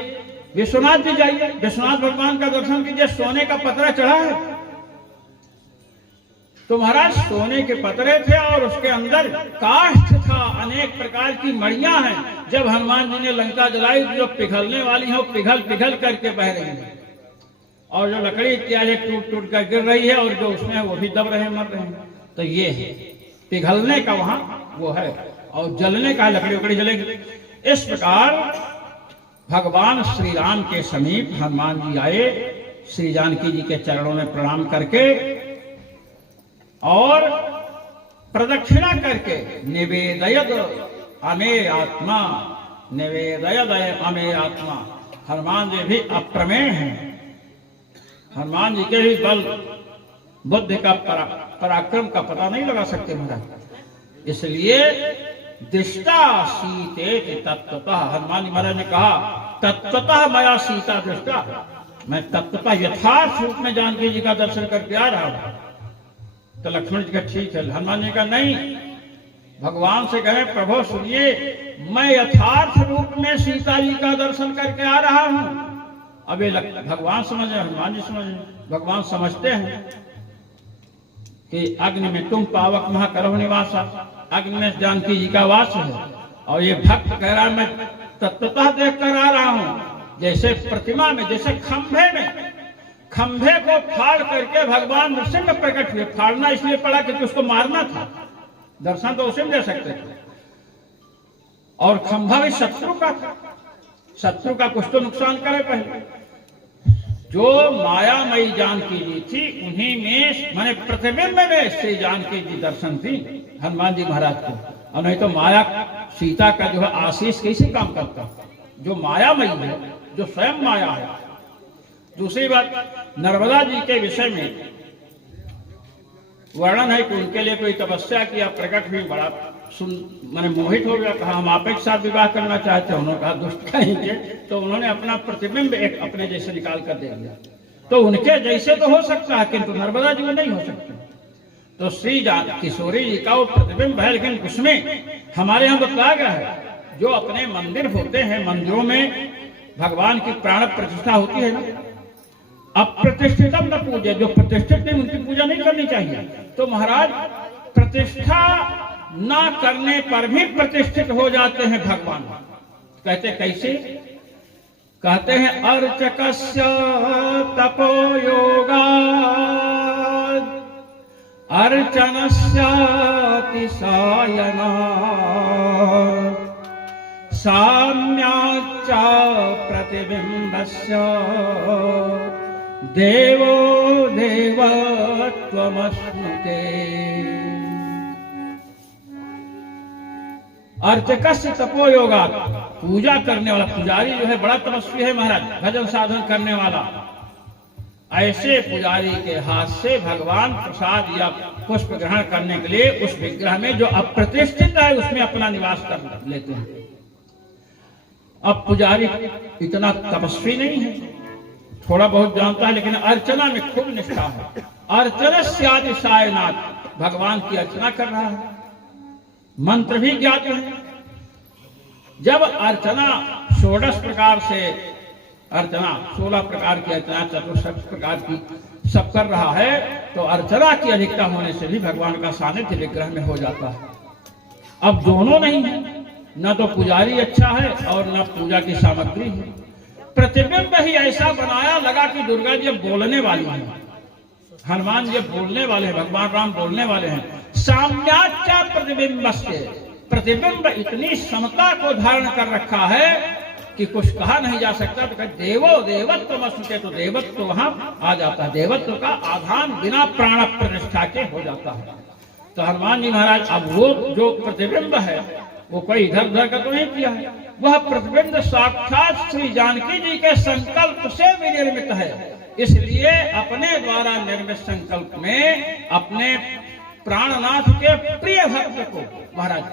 विश्वनाथ जी जाइए, विश्वनाथ भगवान का दर्शन कीजिए, सोने का पतरा चढ़ा है। तो महाराज सोने के पतरे थे और उसके अंदर काष्ठ था, अनेक प्रकार की मड़ियां हैं। जब हनुमान जी ने लंका जलाई तो जो पिघलने वाली है वो पिघल पिघल करके बह रही है, और जो लकड़ी इत्यादि टूट टूट कर गिर रही है, और जो उसमें है वो भी दब रहे मर रहे हैं। तो ये है पिघलने का वहां वो है, और जलने का लकड़ी उकड़ी जलेगी। इस प्रकार भगवान श्री राम के समीप हनुमान जी आए, श्री जानकी जी के चरणों में प्रणाम करके और प्रदक्षिणा करके निवेदयद अमे आत्मा, निवेदयद अमे आत्मा। हनुमान जी भी अप्रमेय हैं, हनुमान जी के भी बल बुद्धि का पराक्रम का पता नहीं लगा सकते महाराज। इसलिए दृष्टा सीते तत्वतः, हनुमान जी महाराज ने कहा तत्वतः मया सीता दृष्टा, मैं तत्वतः यथार्थ रूप में जानकी जी का दर्शन करके आ रहा हूं। तो लक्ष्मण जी का ठीक है, हनुमान जी का नहीं, भगवान से कहे प्रभु सुनिए, मैं यथार्थ रूप में सीता जी का दर्शन करके आ रहा हूं। अब ये भगवान समझे, हनुमान जी समझे। भगवान समझते हैं कि अग्नि में तुम पावक महा करो निवासा, अग्नि में जानकी जी का वास है। और ये भक्त कह रहा मैं तत्वतः देख कर आ रहा हूं, जैसे प्रतिमा में, जैसे खंभे में, खंभे को फाड़ करके भगवान नृसिंह प्रकट हुए। फाड़ना इसलिए पड़ा क्योंकि उसको मारना था, दर्शन तो उसे दे सकते थे। और खंभा भी शत्रु का था, शत्रु का कुछ तो नुकसान करे पहले। जो मायामयी जानकी जी थी उन्हीं में, माने प्रतिबिंब में श्री जानकी जी दर्शन थी हनुमान जी महाराज को। और नहीं तो माया सीता का जो है आशीष कैसे काम करता, जो मायामयी है, जो स्वयं माया है। दूसरी बात, नर्मदा जी के विषय में वर्णन है कि उनके लिए कोई तपस्या किया, प्रकट हुई, बड़ा मैंने मोहित हो गया, कहा हम आप एक साथ विवाह करना चाहते हैं। उन्होंने कहा दुष्ट कहेंगे, तो उन्होंने अपना प्रतिबिंब एक अपने जैसे निकाल कर दे दिया। तो उनके जैसे तो हो सकता है, किंतु नर्मदा जी में नहीं हो सकते। तो श्री किशोरी जी का वो प्रतिबिंब है, लेकिन उसमें हमारे यहाँ बतलाया गया है, जो अपने मंदिर होते हैं, मंदिरों में भगवान की प्राण प्रतिष्ठा होती है ना, अप्रतिष्ठितम न पूजे, जो प्रतिष्ठित नहीं उनकी पूजा नहीं करनी चाहिए। तो महाराज प्रतिष्ठा ना करने पर भी प्रतिष्ठित हो जाते हैं भगवान। कहते कैसे? कहते हैं अर्चकस्य तपो योगा अर्चनस्य अतिशयना साम्याच्च प्रतिबिंबस्य देवो देवत्वमश्नुते। अर्चकस्य तपो योगा, पूजा करने वाला पुजारी जो है बड़ा तपस्वी है महाराज, भजन साधन करने वाला। ऐसे पुजारी के हाथ से भगवान प्रसाद या पुष्प ग्रहण करने के लिए उस विग्रह में जो अप्रतिष्ठित है उसमें अपना निवास कर लेते हैं। अब पुजारी इतना तपस्वी नहीं है, थोड़ा बहुत जानता है, लेकिन अर्चना में खूब निष्ठा है। अर्चनस्यादि सायनाथ, भगवान की अर्चना कर रहा है, मंत्र भी ज्ञात है। जब अर्चना 16 प्रकार से अर्चना, 16 प्रकार की अर्चना, 64 प्रकार की सब कर रहा है, तो अर्चना की अधिकता होने से भी भगवान का सानिध्य विग्रह में हो जाता है। अब दोनों नहीं है, न तो पुजारी अच्छा है और न पूजा की सामग्री है। प्रतिबिंब ही ऐसा बनाया लगा कि दुर्गा जी बोलने वाली है, हनुमान जी बोलने वाले हैं, भगवान राम बोलने वाले हैं। साम्याच्च प्रतिबिंब से, प्रतिबिंब इतनी समता को धारण कर रखा है कि कुछ कहा नहीं जा सकता। तो देवो देवत्व मस्ते, तो देवत्व तो वहां आ जाता है, देवत्व का आधान बिना प्राण प्रतिष्ठा के हो जाता है। तो हनुमान जी महाराज अब वो जो प्रतिबिंब है वो कोई इधर उधर का तो नहीं किया है, वह प्रतिबिंब साक्षात श्री जानकी जी के संकल्प से विनिर्मित है। इसलिए अपने द्वारा निर्मित संकल्प में अपने प्राणनाथ के प्रिय भक्त को महाराज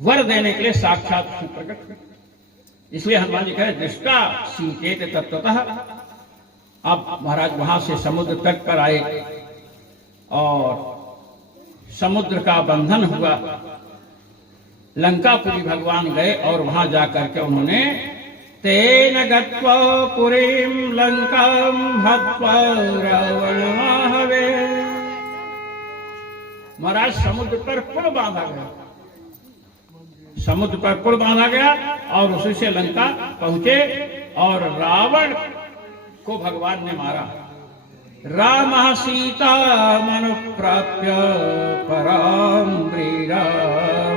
वर देने के लिए साक्षात प्रकट हुए। इसलिए हनुमान जी कहे दृष्टा सीकेत तत्वतः। अब महाराज वहां से समुद्र तट पर आए और समुद्र का बंधन हुआ, लंकापुरी भगवान गए और वहां जाकर के उन्होंने तेन गत्वा पुरीं लंकां हत्वा रावणमाहवे महाराज समुद्र पर पुल बांधा गया, समुद्र पर पुल बांधा गया और उसी से लंका पहुंचे और रावण को भगवान ने मारा। राम सीता मनु प्राप्य पराम श्रीरामुपगमत्।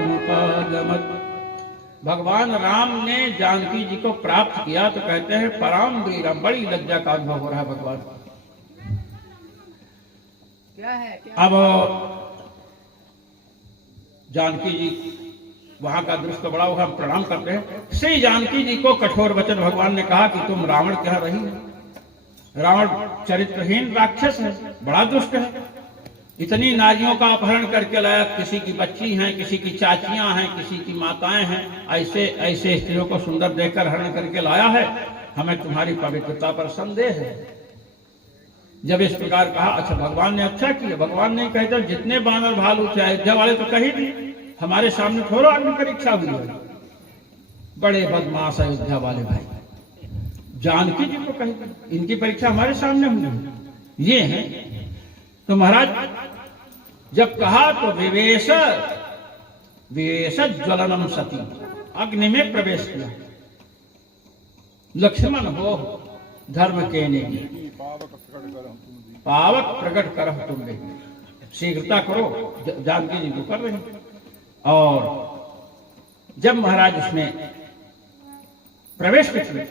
भगवान राम ने जानकी जी को प्राप्त किया तो कहते हैं पराम वीरम, बड़ी लज्जा का अनुभव हो रहा है भगवान। क्या है अब जानकी जी वहां का दृश्य बड़ा हुआ, हम प्रणाम करते हैं। श्री जानकी जी को कठोर वचन भगवान ने कहा कि तुम रावण कह रही है, रावण चरित्रहीन राक्षस है, बड़ा दुष्ट है, इतनी नारियों का अपहरण करके लाया, किसी की बच्ची हैं, किसी की चाचियां हैं, किसी की माताएं हैं, ऐसे ऐसे स्त्रियों को सुंदर देखकर हरण करके लाया है, हमें तुम्हारी पवित्रता पर संदेह है। जब इस प्रकार कहा, अच्छा भगवान ने अच्छा किया, भगवान ने कहते जितने बानर भालू थे अयोध्या वाले तो कही नहीं, हमारे सामने थोड़ा अग्नि परीक्षा हुई है, बड़े बदमाश अयोध्या वाले भाई, जानकी जी को कही इनकी परीक्षा हमारे सामने हुई ये है। तो महाराज जब कहा तो विवेश विवेश ज्वलनम सती, अग्नि में प्रवेश किया। लक्ष्मण हो धर्म के ने पावक प्रकट कर तुम दे, शीघ्रता करो, जानकी जी को कर रहे हैं। और जब महाराज उसमें प्रवेश किए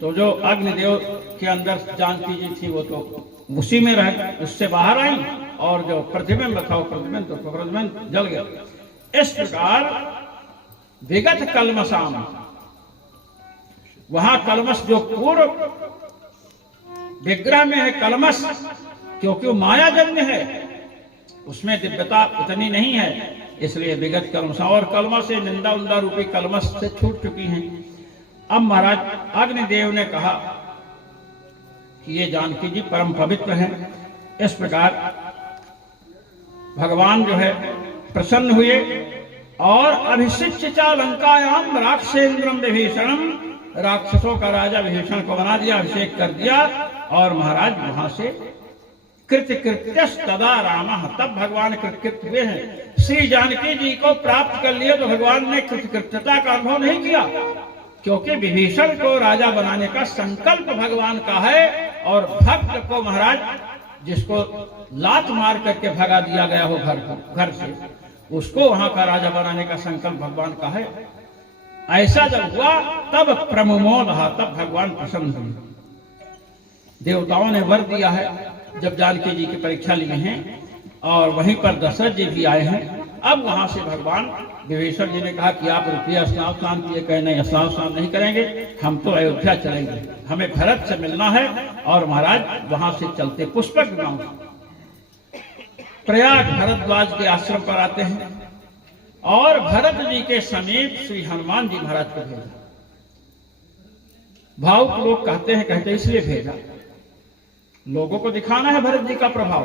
तो जो अग्निदेव के अंदर जानकी जी थी वो तो उसी में रह, उससे बाहर आई, और जो प्रतिबिंब था वो प्रतिबिंब जल गया। इस प्रकार विगत कलमसाम, वहां कलमस जो पूर्व विग्रह में है कलमस, क्योंकि वो माया जन्य है, उसमें दिव्यता उतनी नहीं है, इसलिए विगत कलमस, और कलमा से निंदा उंदा रूपी कलमस से छूट चुकी हैं। अब महाराज अग्निदेव ने कहा कि ये जानकी जी परम पवित्र हैं। इस प्रकार भगवान जो है प्रसन्न हुए और अभिषिच्य लंकायाम राक्षसेन्द्रम विभीषणम, राक्षसों का राजा विभीषण को बना दिया, अभिषेक कर दिया, और महाराज वहां से कृतकृत्यस तदा राम, तब भगवान कृतकृत्य हुए हैं। श्री जानकी जी को प्राप्त कर लिए तो भगवान ने कृतकृत्यता का अनुभव नहीं किया, क्योंकि विभीषण को राजा बनाने का संकल्प भगवान का है, और भक्त को महाराज जिसको लात मार करके भगा दिया गया हो घर से, उसको वहां का राजा बनाने का संकल्प भगवान का है। ऐसा जब हुआ तब प्रमुमोद, तब भगवान प्रसन्न हुए। देवताओं ने वर दिया है, जब जानकी जी की परीक्षा लिए हैं, और वहीं पर दशरथ जी भी आए हैं। अब वहां से भगवान विभीषण जी ने कहा कि आप रुपया स्नान स्नान किए, कहे नहीं स्नान स्नान नहीं करेंगे, हम तो अयोध्या चलेंगे, हमें भरत से मिलना है। और महाराज वहां से चलते पुष्पक गांव प्रयाग भरद्वाज के आश्रम पर आते हैं, और भरत जी के समीप श्री हनुमान जी महाराज को भेजा। भावुक लोग कहते इसलिए भेजा, लोगों को दिखाना है भरत जी का प्रभाव,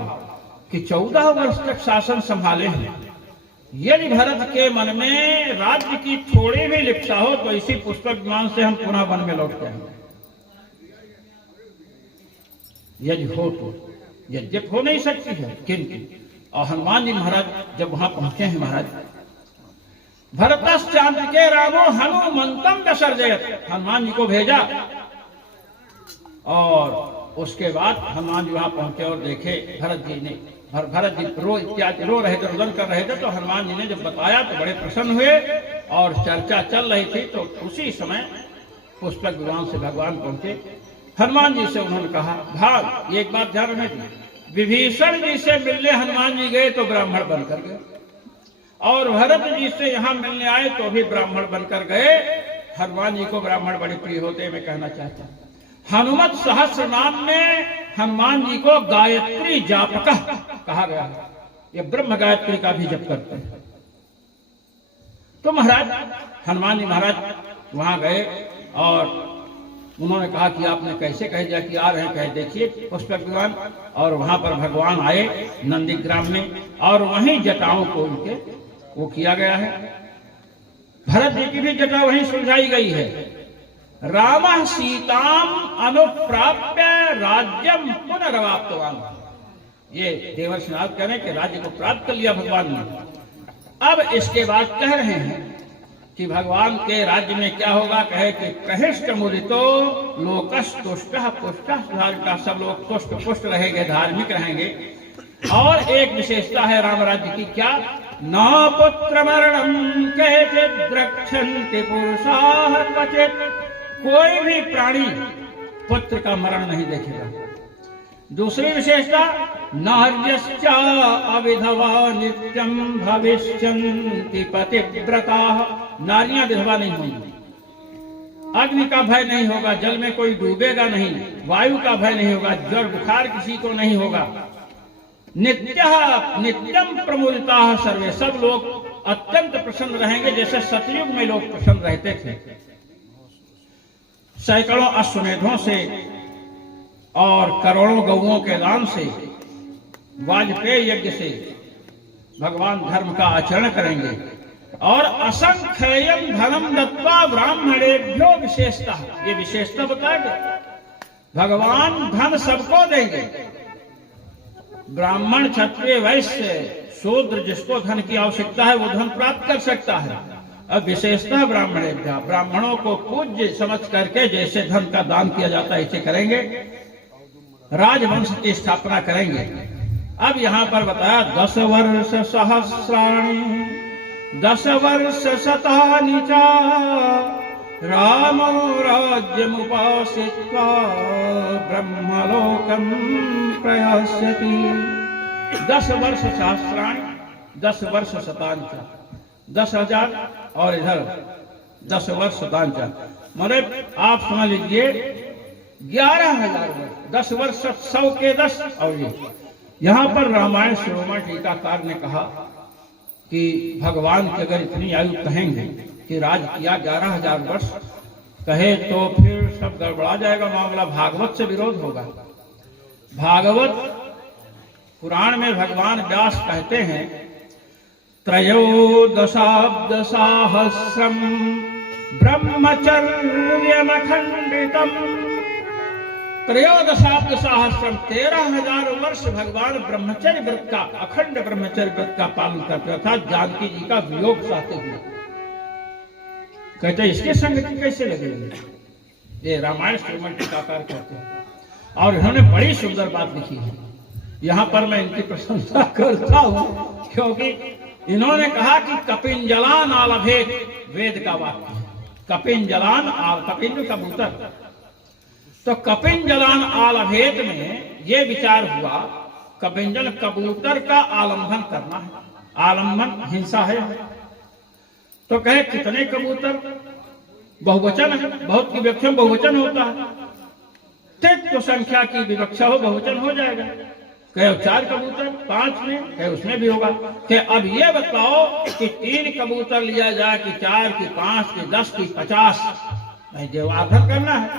कि 14 वर्ष तक शासन संभाले हैं। यदि भरत के मन में राज्य की थोड़ी भी लिप्सा हो तो इसी पुष्पक विमान से हम पुनः वन में लौट जाएंगे, यदि हो तो। यद्यप हो नहीं सकती है, किंतु और हनुमान जी महाराज जब वहां पहुंचे हैं, महाराज भरतश्चांद के रामो हनुमंतम विसर्जयत, हनुमान जी को भेजा, और उसके बाद हनुमान जी वहां पहुंचे और देखे भरत जी ने, भरत जी रो रहे थे, रुदन कर रहे थे। तो हनुमान जी ने जब बताया तो बड़े प्रसन्न हुए, और चर्चा चल रही थी तो उसी समय पुष्पक विमान से भगवान पहुंचे। हनुमान जी से उन्होंने कहा, भाग एक बात ध्यान रखना, विभीषण जी से मिलने हनुमान जी गए तो ब्राह्मण बनकर गए, और भरत जी से यहाँ मिलने आए तो भी ब्राह्मण बनकर गए। हनुमान जी को ब्राह्मण बड़े प्रिय होते, मैं कहना चाहता हूँ। हनुमत सहस्र नाम में हनुमान जी को गायत्री जापक कहा गया है, ये ब्रह्म गायत्री का भी जप करते हैं। तो महाराज हनुमान जी महाराज वहां गए, और उन्होंने कहा कि आपने कैसे कह दिया कि आ रहे हैं, कहे देखिए पुष्पक विमान। और वहां पर भगवान आए नंदीग्राम में, और वहीं जटाओं को उनके वो किया गया है। भरत जी की भी जटा वहीं सुलझाई गई है। राम सीताम अनुप्राप्य राज्यम पुनर्वाप्तवान, ये देवर्षिनाथ कह रहे हैं कि राज्य को प्राप्त कर लिया भगवान ने। अब इसके बाद कह रहे हैं कि भगवान के राज्य में क्या होगा। कहे कि प्रहिष्ट मुदितो लोकस तुष्ट पुष्ट, सब लोग तुष्ट पुष्ट रहेंगे, धार्मिक रहेंगे। और एक विशेषता है राम राज्य की, क्या? न पुत्र मरणम केचित् द्रक्षन्ति पुरुषाः क्वचित्, कोई भी प्राणी पुत्र का मरण नहीं देखेगा। दूसरी विशेषता, नार्यश्च अविधवा नित्यं भविष्यन्ति पतिव्रताः, नारियां विधवा नहीं होंगी। अग्नि का भय नहीं होगा, जल में कोई डूबेगा नहीं, वायु का भय नहीं होगा, ज्वर बुखार किसी को नहीं होगा। नित्यम प्रमुदिताः सर्वे, सब लोग अत्यंत प्रसन्न रहेंगे, जैसे सतयुग में लोग प्रसन्न रहते थे। सैकड़ों अश्वमेधों से और करोड़ों गौओं के दान से, वाजपेयी यज्ञ से भगवान धर्म का आचरण करेंगे। और असंख्यम धनम दत्वा ब्राह्मणेभ्यो विशेषता, ये विशेषता बताएंगे। भगवान धन सबको देंगे, ब्राह्मण क्षत्रिय वैश्य शूद्र, जिसको धन की आवश्यकता है वो धन प्राप्त कर सकता है। अब विशेषता ब्राह्मणेभ्य, ब्राह्मणों को पूज्य समझ करके जैसे धन का दान किया जाता है ऐसे करेंगे, राजवंश की स्थापना करेंगे। अब यहाँ पर बताया 10 वर्ष सहस्राणि 10 वर्ष शतानि च रामो राज्यमुपाश्रित्वा ब्रह्मलोकं प्रयास्यति। 10 वर्ष सहस्राणि, 10 वर्ष शतानि च, 10,000 और इधर 10 वर्ष शतानि च, मतलब आप समझ लीजिए 11,000 वर्ष। 10 वर्ष 100 के 10। और ये यहाँ पर रामायण शिरोमणि टीकाकार ने कहा कि भगवान की अगर इतनी आयु कहेंगे कि राज किया 11,000 वर्ष, कहे तो फिर सब गड़बड़ा जाएगा मामला, भागवत से विरोध होगा। भागवत पुराण में भगवान व्यास कहते हैं त्रयोदशाब्द सहस्रम ब्रह्मचर्यमखंडितम। त्रयोदशाब्द सहस्रम, 13,000 वर्ष भगवान ब्रह्मचर्य व्रत का, अखंड ब्रह्मचर्य व्रत का पालन करते, अर्थात जानकी जी का वियोग चाहते हुए। कहते इसके संगति कैसे लगेगी? ये रामायण शिरोमणि टीकाकार कहते हैं। और इन्होंने बड़ी सुंदर बात लिखी है, यहाँ पर मैं इनकी प्रशंसा करता हूँ, क्योंकि इन्होंने कहा कि कपिंजलान आलभेत, वेद का वाक्य है। कपिंजलान आल, कपिंज कबूतर, तो कपिंजलान आलभेत में ये विचार हुआ, कपिंजल कबूतर का आलंबन करना है। आलंबन हिंसा है। तो कहे कितने कबूतर? बहुवचन है, बहुत की विवक्षा में बहुवचन होता है। तो संख्या की विवक्षा हो, बहुवचन हो जाएगा। कहे 4 कबूतर, 5 में, कहे उसमें भी होगा। कि अब ये बताओ कि 3 कबूतर लिया जाए कि 4 की 5 की 10 की 50, जवाब करना है।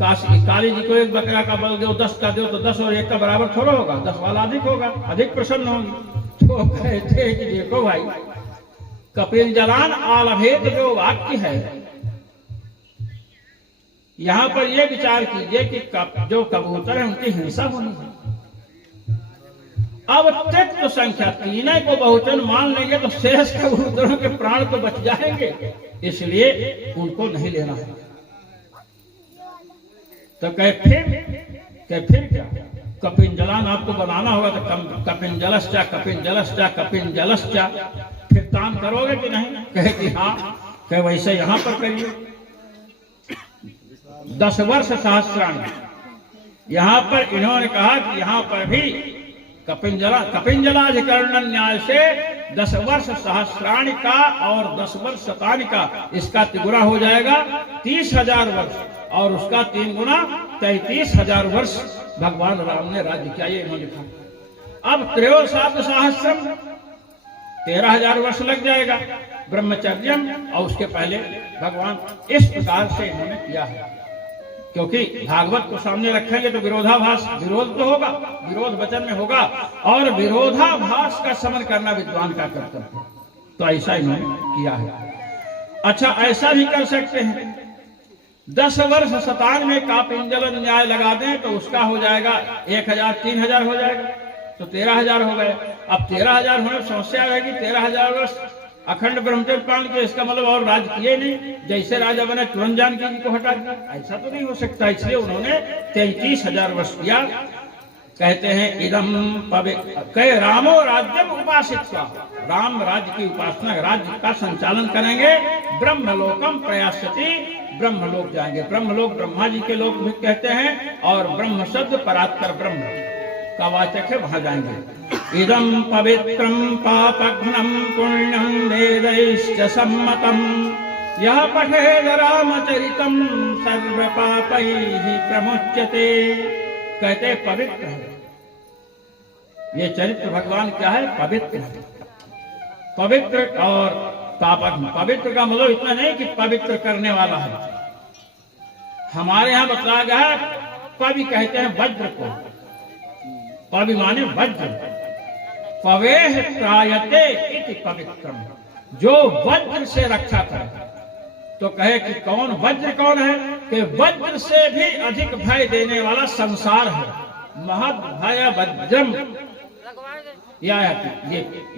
काली जी को एक बकरा का बल दो, 10 का दो, तो 10 और 1 का बराबर थोड़ा होगा, 10 वाला अधिक होगा, अधिक प्रसन्न होंगे। तो कहते कि देखो भाई, कपिंजलान आलभेत जो वाक्य है, यहाँ पर यह विचार कीजिए कि जो कबूतर है उनकी हिंसा होनी है। अब तत्व संख्या 3 को बहुवचन मान लेंगे तो शेष कबूतरों के प्राण तो बच जाएंगे, इसलिए उनको नहीं लेना है। तो कहे फिर क्या? कपिंजलान आपको बनाना होगा तो कपिंजलश्चा कपिंजलश्चा कपिंजलश्चा, फिर तान करोगे कि नहीं? कहे कि हाँ। कहे वैसे यहां पर करिए 10 वर्ष सहस्राणि। यहां पर इन्होंने कहा कि यहां पर भी कपिंजलाधिकरण न्याय से 10 वर्ष सहस्राणि का और 10 वर्ष शतानि का, इसका तिगुना हो जाएगा 30,000 वर्ष, और उसका 3 गुना 33,000 वर्ष भगवान राम ने राज्य किया, ये इन्होंने लिखा। अब त्रयोदशाब्द सहस्रम 13,000 वर्ष लग जाएगा ब्रह्मचर्यम, और उसके पहले भगवान इस प्रकार से इन्होंने किया है। क्योंकि भागवत को सामने रखेंगे तो विरोधाभास, विरोध तो होगा, विरोध वचन में होगा, और विरोधाभास का समन करना विद्वान का कर्तव्य है। तो ऐसा इन्होंने किया है। अच्छा, ऐसा भी कर सकते हैं 10 वर्ष शतान में कापिंजल न्याय लगा दें तो उसका हो जाएगा 1,000, 3,000 हो जाएगा। तो 13,000 हो गए। अब 13,000 होने समस्या रहेगी, 13,000 वर्ष अखंड ब्रह्मचर्य पालन किया, इसका मतलब और राज किए नहीं, जैसे राजा बने तुरंत जानकी जी को हटा दिया, ऐसा तो नहीं हो सकता। इसलिए उन्होंने 33,000 वर्ष किया। कहते हैं इदम कह रामो राज्यम उपासित, राम राज्य की उपासना, राज्य का संचालन करेंगे। ब्रह्मलोकम प्रयासति, ब्रह्मलोक जाएंगे। ब्रह्मलोक ब्रह्मा जी के लोक भी कहते हैं, और ब्रह्म शब्द परात्पर ब्रह्म का वाचक है, वहां जाएंगे। इदम पवित्रम पापघ्नम पुण्यम वेदैश्च सम्मतम, यह पठेद रामचरितम सर्व पापैः प्रमुच्यते। कहते पवित्र है ये चरित्र, भगवान क्या है? पवित्र है। पवित्र और पापघ्न, पवित्र का मतलब इतना नहीं कि पवित्र करने वाला है। हमारे यहाँ बताया गया है, पवि कहते हैं वज्र को, पवि माने वज्र, पवेह त्रायते इति पवित्रम, जो वज्र से रक्षा करे। तो कहे कि कौन वज्र कौन है? कि वज्र से भी अधिक भय देने वाला संसार है। महद भय वज्रम, ये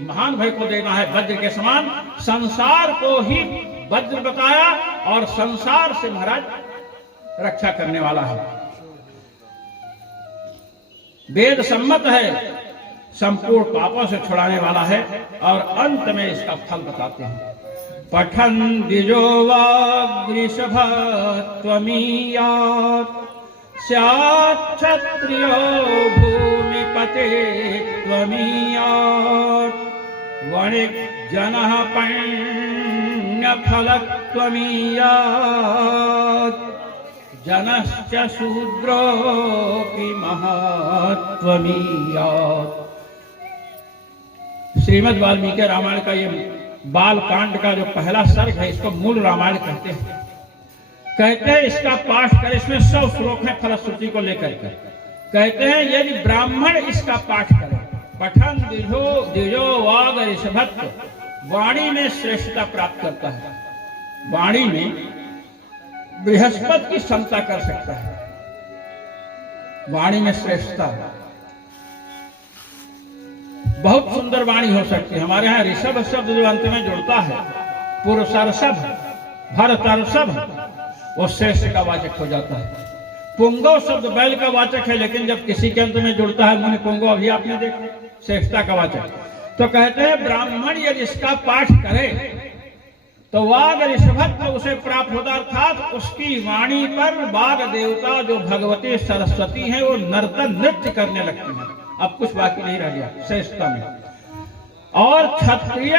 महान भय को देना है वज्र के समान। संसार को ही वज्र बताया, और संसार से महाराज रक्षा करने वाला है। वेद सम्मत है, संपूर्ण पापों से छुड़ाने वाला है। और अंत में इसका फल बताते हैं। पठन द्विजो वाग्वृषभः त्वमीयात्, स्यात् क्षत्रियो भूमिपते त्वमीयात्, वणिक् जनः पुण्यफलः त्वमीयात्, जनश्च शूद्रोऽपि महत्त्वमीयात्। श्रीमद् वाल्मीकि रामायण का ये बाल कांड का जो पहला सर्ग है, इसको मूल रामायण कहते हैं। कहते हैं इसका पाठ कर, इसमें 100 श्लोक है फलश्रुति को लेकर के। कहते हैं यदि ब्राह्मण इसका पाठ करे, पठन द्विजो वाग ऋषभत्व, वाणी में श्रेष्ठता प्राप्त करता है। वाणी में बृहस्पति की क्षमता कर सकता है, वाणी में श्रेष्ठता। बहुत सुंदर वाणी हो सकती है। हमारे यहाँ ऋषभ शब्द जो अंत में जुड़ता है, पुरुषर्षभ, भरतर्षभ, वो श्रेष्ठ का वाचक हो जाता है। पुंगव शब्द बैल का वाचक है, लेकिन जब किसी के अंत में जुड़ता है, मुनि पुंगव, अभी आपने देखा, श्रेष्ठता का वाचक। तो कहते हैं ब्राह्मण यदि इसका पाठ करे तो वाग ऋषभत्व उसे प्राप्त होता, अर्थात उसकी वाणी पर वाग देवता जो भगवती सरस्वती है वो नर्तन नृत्य करने लगती है। अब कुछ बाकी नहीं रह गया श्रेष्ठता में। और क्षत्रिय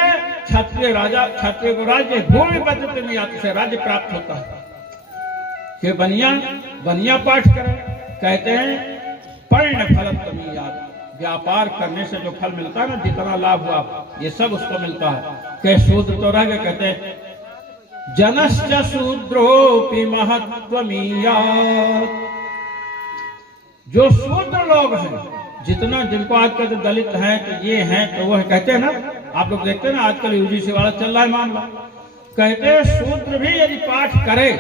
राजा, क्षत्रिय को राज्य भूमि पद्धति में आते से राज्य प्राप्त होता है। कि बनिया पाठ करें। कहते हैं पर्ण फलत्वमी याद, व्यापार करने से जो फल मिलता है ना, जितना लाभ हुआ ये सब उसको मिलता है। के शूद्र तो रह गए, कहते हैं जनश्च शूद्रोपि महत्त्वमीयात्, जो शूद्र लोग हैं, जितना जिनको आजकल तो दलित हैं, तो ये हैं, तो वो कहते हैं ना, आप लोग देखते हैं ना आजकल यूजीसी वाला चल रहा है मामला। कहते हैं शूद्र भी यदि पाठ करे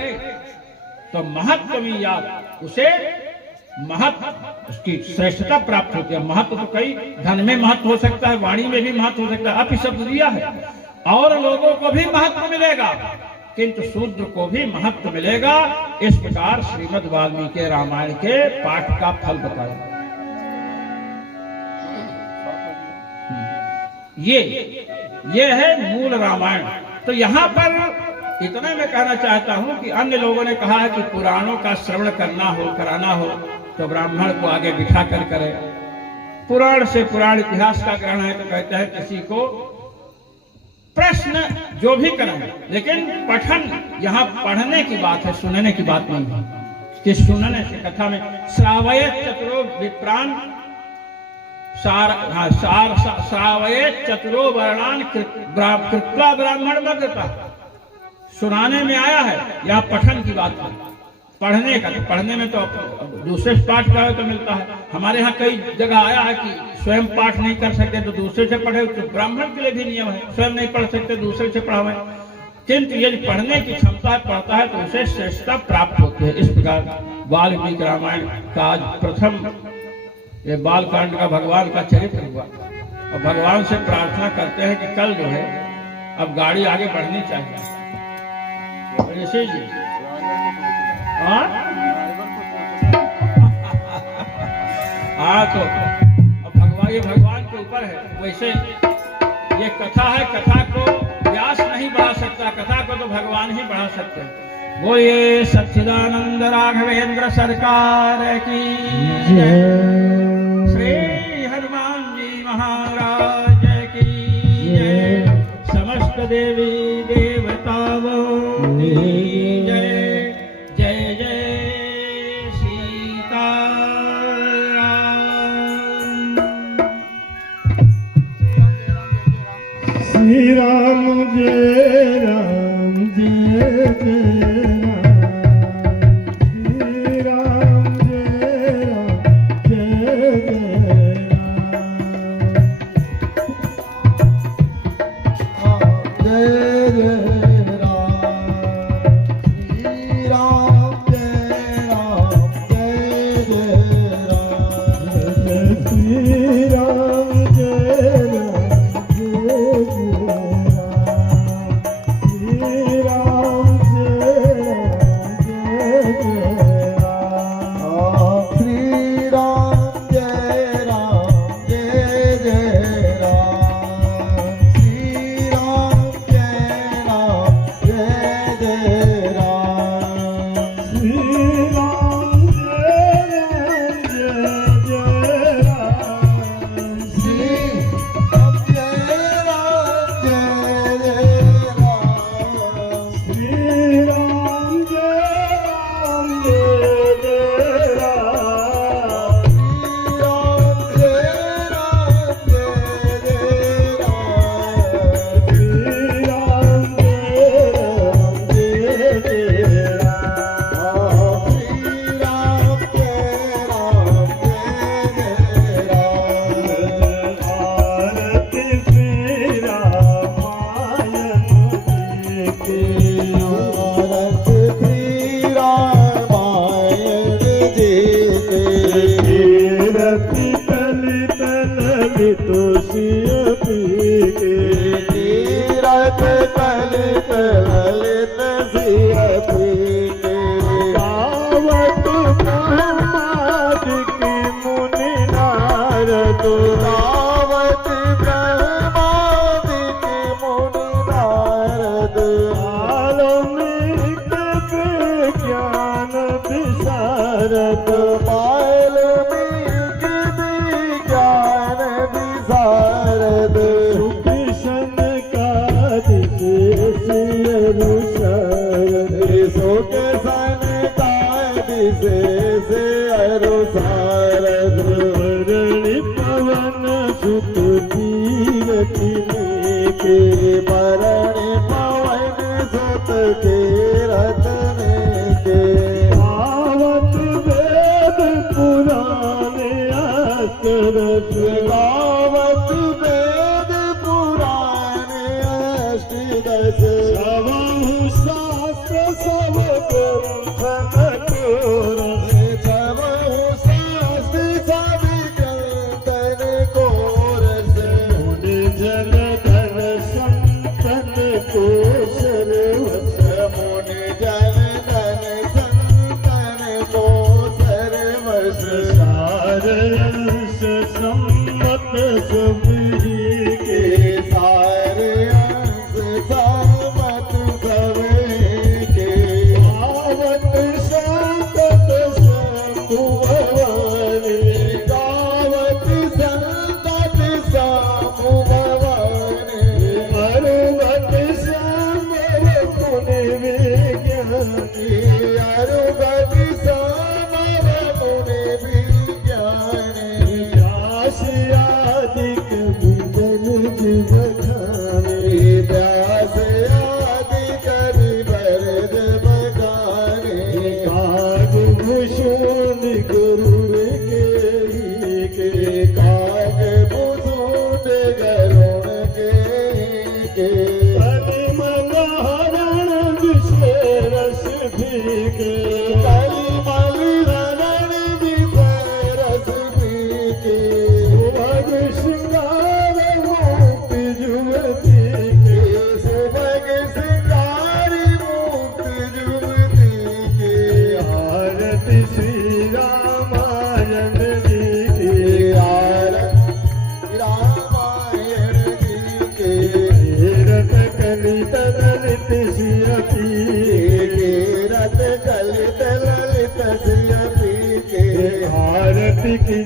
तो महत्त्वमीयात्, उसे महत्व, उसकी श्रेष्ठता प्राप्त होती है। महत्व तो कई धन में महत्व हो सकता है, वाणी में भी महत्व हो सकता है, अपि शब्द दिया है। और लोगों को भी महत्व मिलेगा, किंतु शूद्र को भी महत्व मिलेगा। इस प्रकार श्रीमद् वाल्मीकि रामायण के पाठ का फल बताया। ये है मूल रामायण। तो यहाँ पर इतना मैं कहना चाहता हूँ कि अन्य लोगों ने कहा है कि पुराणों का श्रवण कराना हो तो ब्राह्मण को आगे बिठा कर करे। पुराण से पुराण इतिहास का ग्रहण है तो कहते हैं किसी को प्रश्न जो भी करें, लेकिन पठन, यहाँ पढ़ने की बात है, सुनने की बात नहीं है। कि सुनने से कथा में श्रावयेत चतुरो विप्रान, श्रावयेत चतुरो वर्णान कृत्वा ब्राह्मण मग्रता, सुनाने में आया है, यहाँ पठन की बात है। पढ़ने का, पढ़ने में तो दूसरे से पाठ करो तो मिलता है। हमारे यहाँ कई जगह आया है कि स्वयं पाठ नहीं कर सकते तो दूसरे से पढ़े, तो ब्राह्मण के लिए भी नियम है, स्वयं नहीं पढ़ सकते दूसरे से पढ़ावे। किंतु यदि पढ़ने की क्षमता पढ़ता है तो उसे श्रेष्ठता प्राप्त होती है। इस प्रकार वाल्मीकि रामायण का आज प्रथम ये बाल कांड का भगवान का चरित्र हुआ। और भगवान से प्रार्थना करते हैं कि कल जो है अब गाड़ी आगे बढ़नी चाहिए। ऋषि जी हाँ तो अब भगवान के ऊपर है। वैसे ये कथा है, कथा को व्यास नहीं बढ़ा सकता, कथा को तो भगवान ही बढ़ा सकते हैं। बोलिए सच्चिदानंद राघवेंद्र सरकार की जय। श्री हनुमान जी महाराज की जय। समस्त देवी देवताओं की जय। जय जय सीताराम। श्री राम जय राम जय जय राम। श्री राम जय राम जय जय राम। जय जय राम। श्री राम जय राम जय जय राम। श्री राम जय राम जय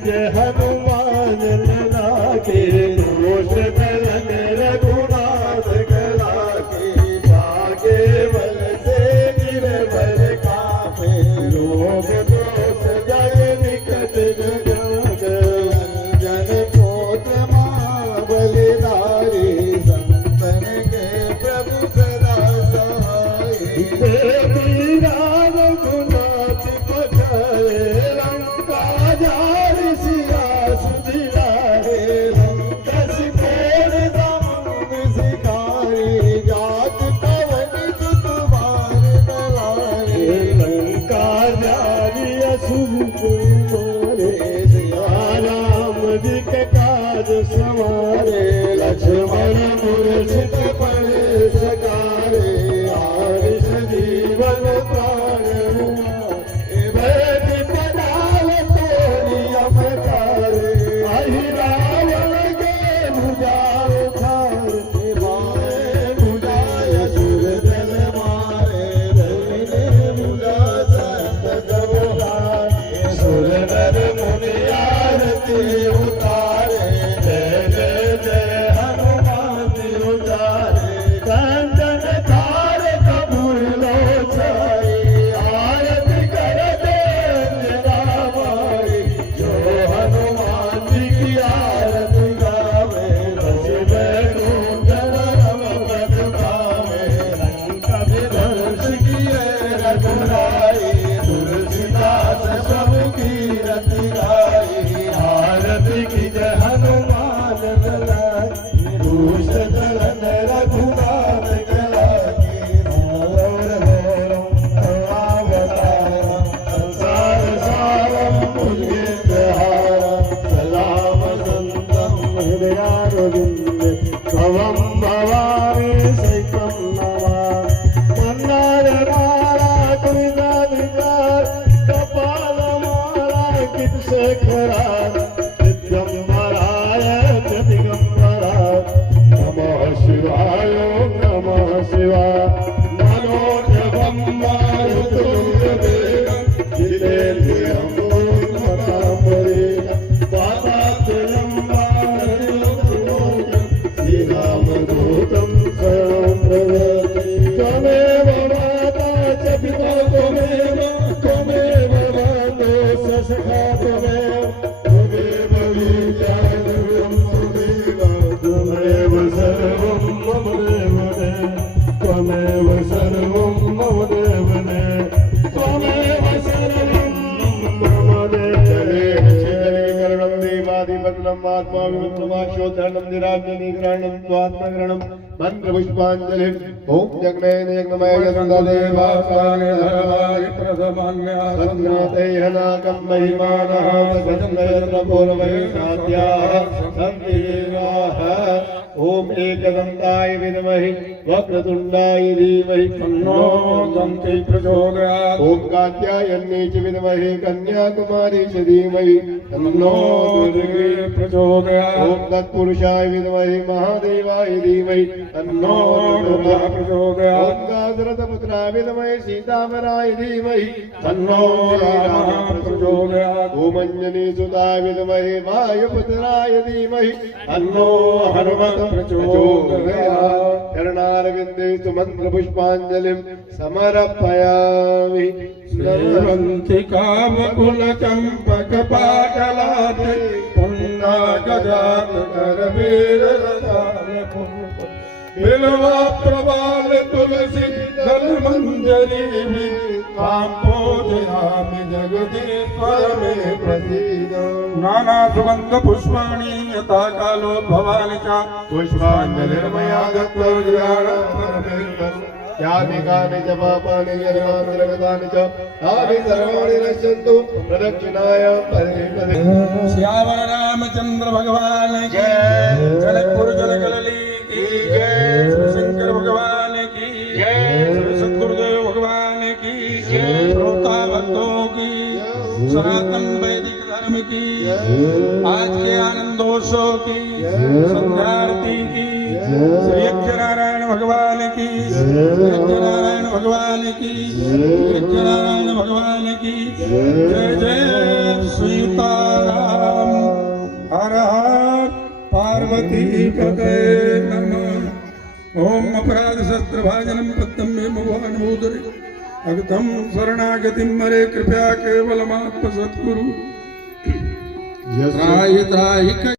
जय हनुमान लला के दोष दलन रघुनाथ कला के जागे बल से गिरवर कापे रोग दोष जय निकट जग जन पोतमा बलिदारी संतन के प्रभु सदा सहाय रघुनाथ पठाए लंका जार सिया सुधिलाए लंकस पेड़ दम सिखाए जात पवन जुत मार डलाए लंका जारी असुर मारे सिया राम जी के काज सवारे लक्ष्मण मूर्छित पड़े सकारे आरिष जीवन प्राण बैठ पड़ाव तोरी अवतारे आई रावण के भुजा उठार भुजाय सुर दल मारे दलिने भुजा संत जबलार सुर नर मुनि आरती उतारे जय जय जय हनुमान उतारे कंचन थार कपूर लोचाई आरती कर दे अंजना माई जो हनुमान जी की आरती गावे बस बैकुंठ रम पद पावे लंका विध्वंस किए रघुराई तुलसीदास सब की रति गाई आरती की जय हनुमान ललाई दुष्ट दलन रघुनाथ कला की घोर घोरम अवतारम संसार सारम भुजगेन्द्रहारम सलाम संतम हृदयारविंद भवम भवामि सैकं नमामि मन्नार माला कृताधिकार कपालमाला कितशेखराय दिगंबराय च दिगंबराय नमः शिवाय नमः शिवाय मनोजवं मारुतुल्यवेगं जितेन्द्रियं बुद्धिमतां वातात्मयं वानरयूथं श्रीरामदूतं शरणं प्रपद्ये त्वमेव माता च पिता त्वमेव त्वमेव बन्धो च सखा त्वमेव त्वमेव विद्याधरं त्वमेव सर्वं मम देवते त्वमेव सर्वं मम देवते त्वमेव सर्वं मम देवते करणं देवादिपत्नम् आत्मा विमुक्तमाशोधरणं निराग्निग्रहणं स्वात्मग्रहणं मंत्रपुष्पाञ्जलिं ॐ जगन्नाथ जगन्मय देवासाने धर्माय प्रथमान्यासन्नातैहनाकं महिमानः सजन्नयर्नपूर्वैषाद्याः सन्ति देवाः ॐ एकदन्ताय विद्महे वक्रतुण्डाय धीमहि तन्नो दन्ति प्रचोदयात् ॐ कात्यायन्यै च विद्महे कन्याकुमारी च धीमहि तन्नो दुर्गे प्रचोदयात् ॐ तत्पुरुषाय विद्महे महादेवाय धीमहि तन्नो दुर्गा प्रचोदयात् ॐ दाशरथपुत्राय विद्महे सीतावराय धीमहि तन्नो रामः प्रचोदयात् ॐ अंजनीसुताय विद्महे वायुपुत्राय धीमहि तन्नो हनुमत् प्रचोदयात् चरणारविन्देषु मन्त्रपुष्पाञ्जलिं समर्पयामि स्रवन्ति कामकुलचम्पकपाटलाते पुण्डागजातकरवीररसाय बिल्वा प्रवाल तुलसी दलमञ्जरी पूजयामि जगदीश्वर मे प्रसीद नाना सुगन्ध पुष्पाणि यथा कालो भवानि च पुष्पाञ्जलिर्मया दत्तविद्याणं यानि च पापानि यन्मान्तर्गतानि च तानि सर्वाणि नश्यन्तु प्रदक्षिणायां पदे पदे श्यावर रामचंद्र भगवान की जनकपुर जनकलली की जय शंकर भगवान की जय सद्गुरुदेव भगवान की जय श्रोता भक्तों की सनातन वैदिक धर्म की आज के आनंदोत्सव की संध्या आरती की श्री नारायण भगवान की नारायण भगवान की नारायण भगवान की जय जय सीताराम। हर हर पार्वती पते नमः। ओम अपराध शस्त्र भाजनम पद्म मे भगवान भूतरे अगतम शरणागतिम मरे कृपया केवलमात्म सद्गुरु त्राहि त्राहि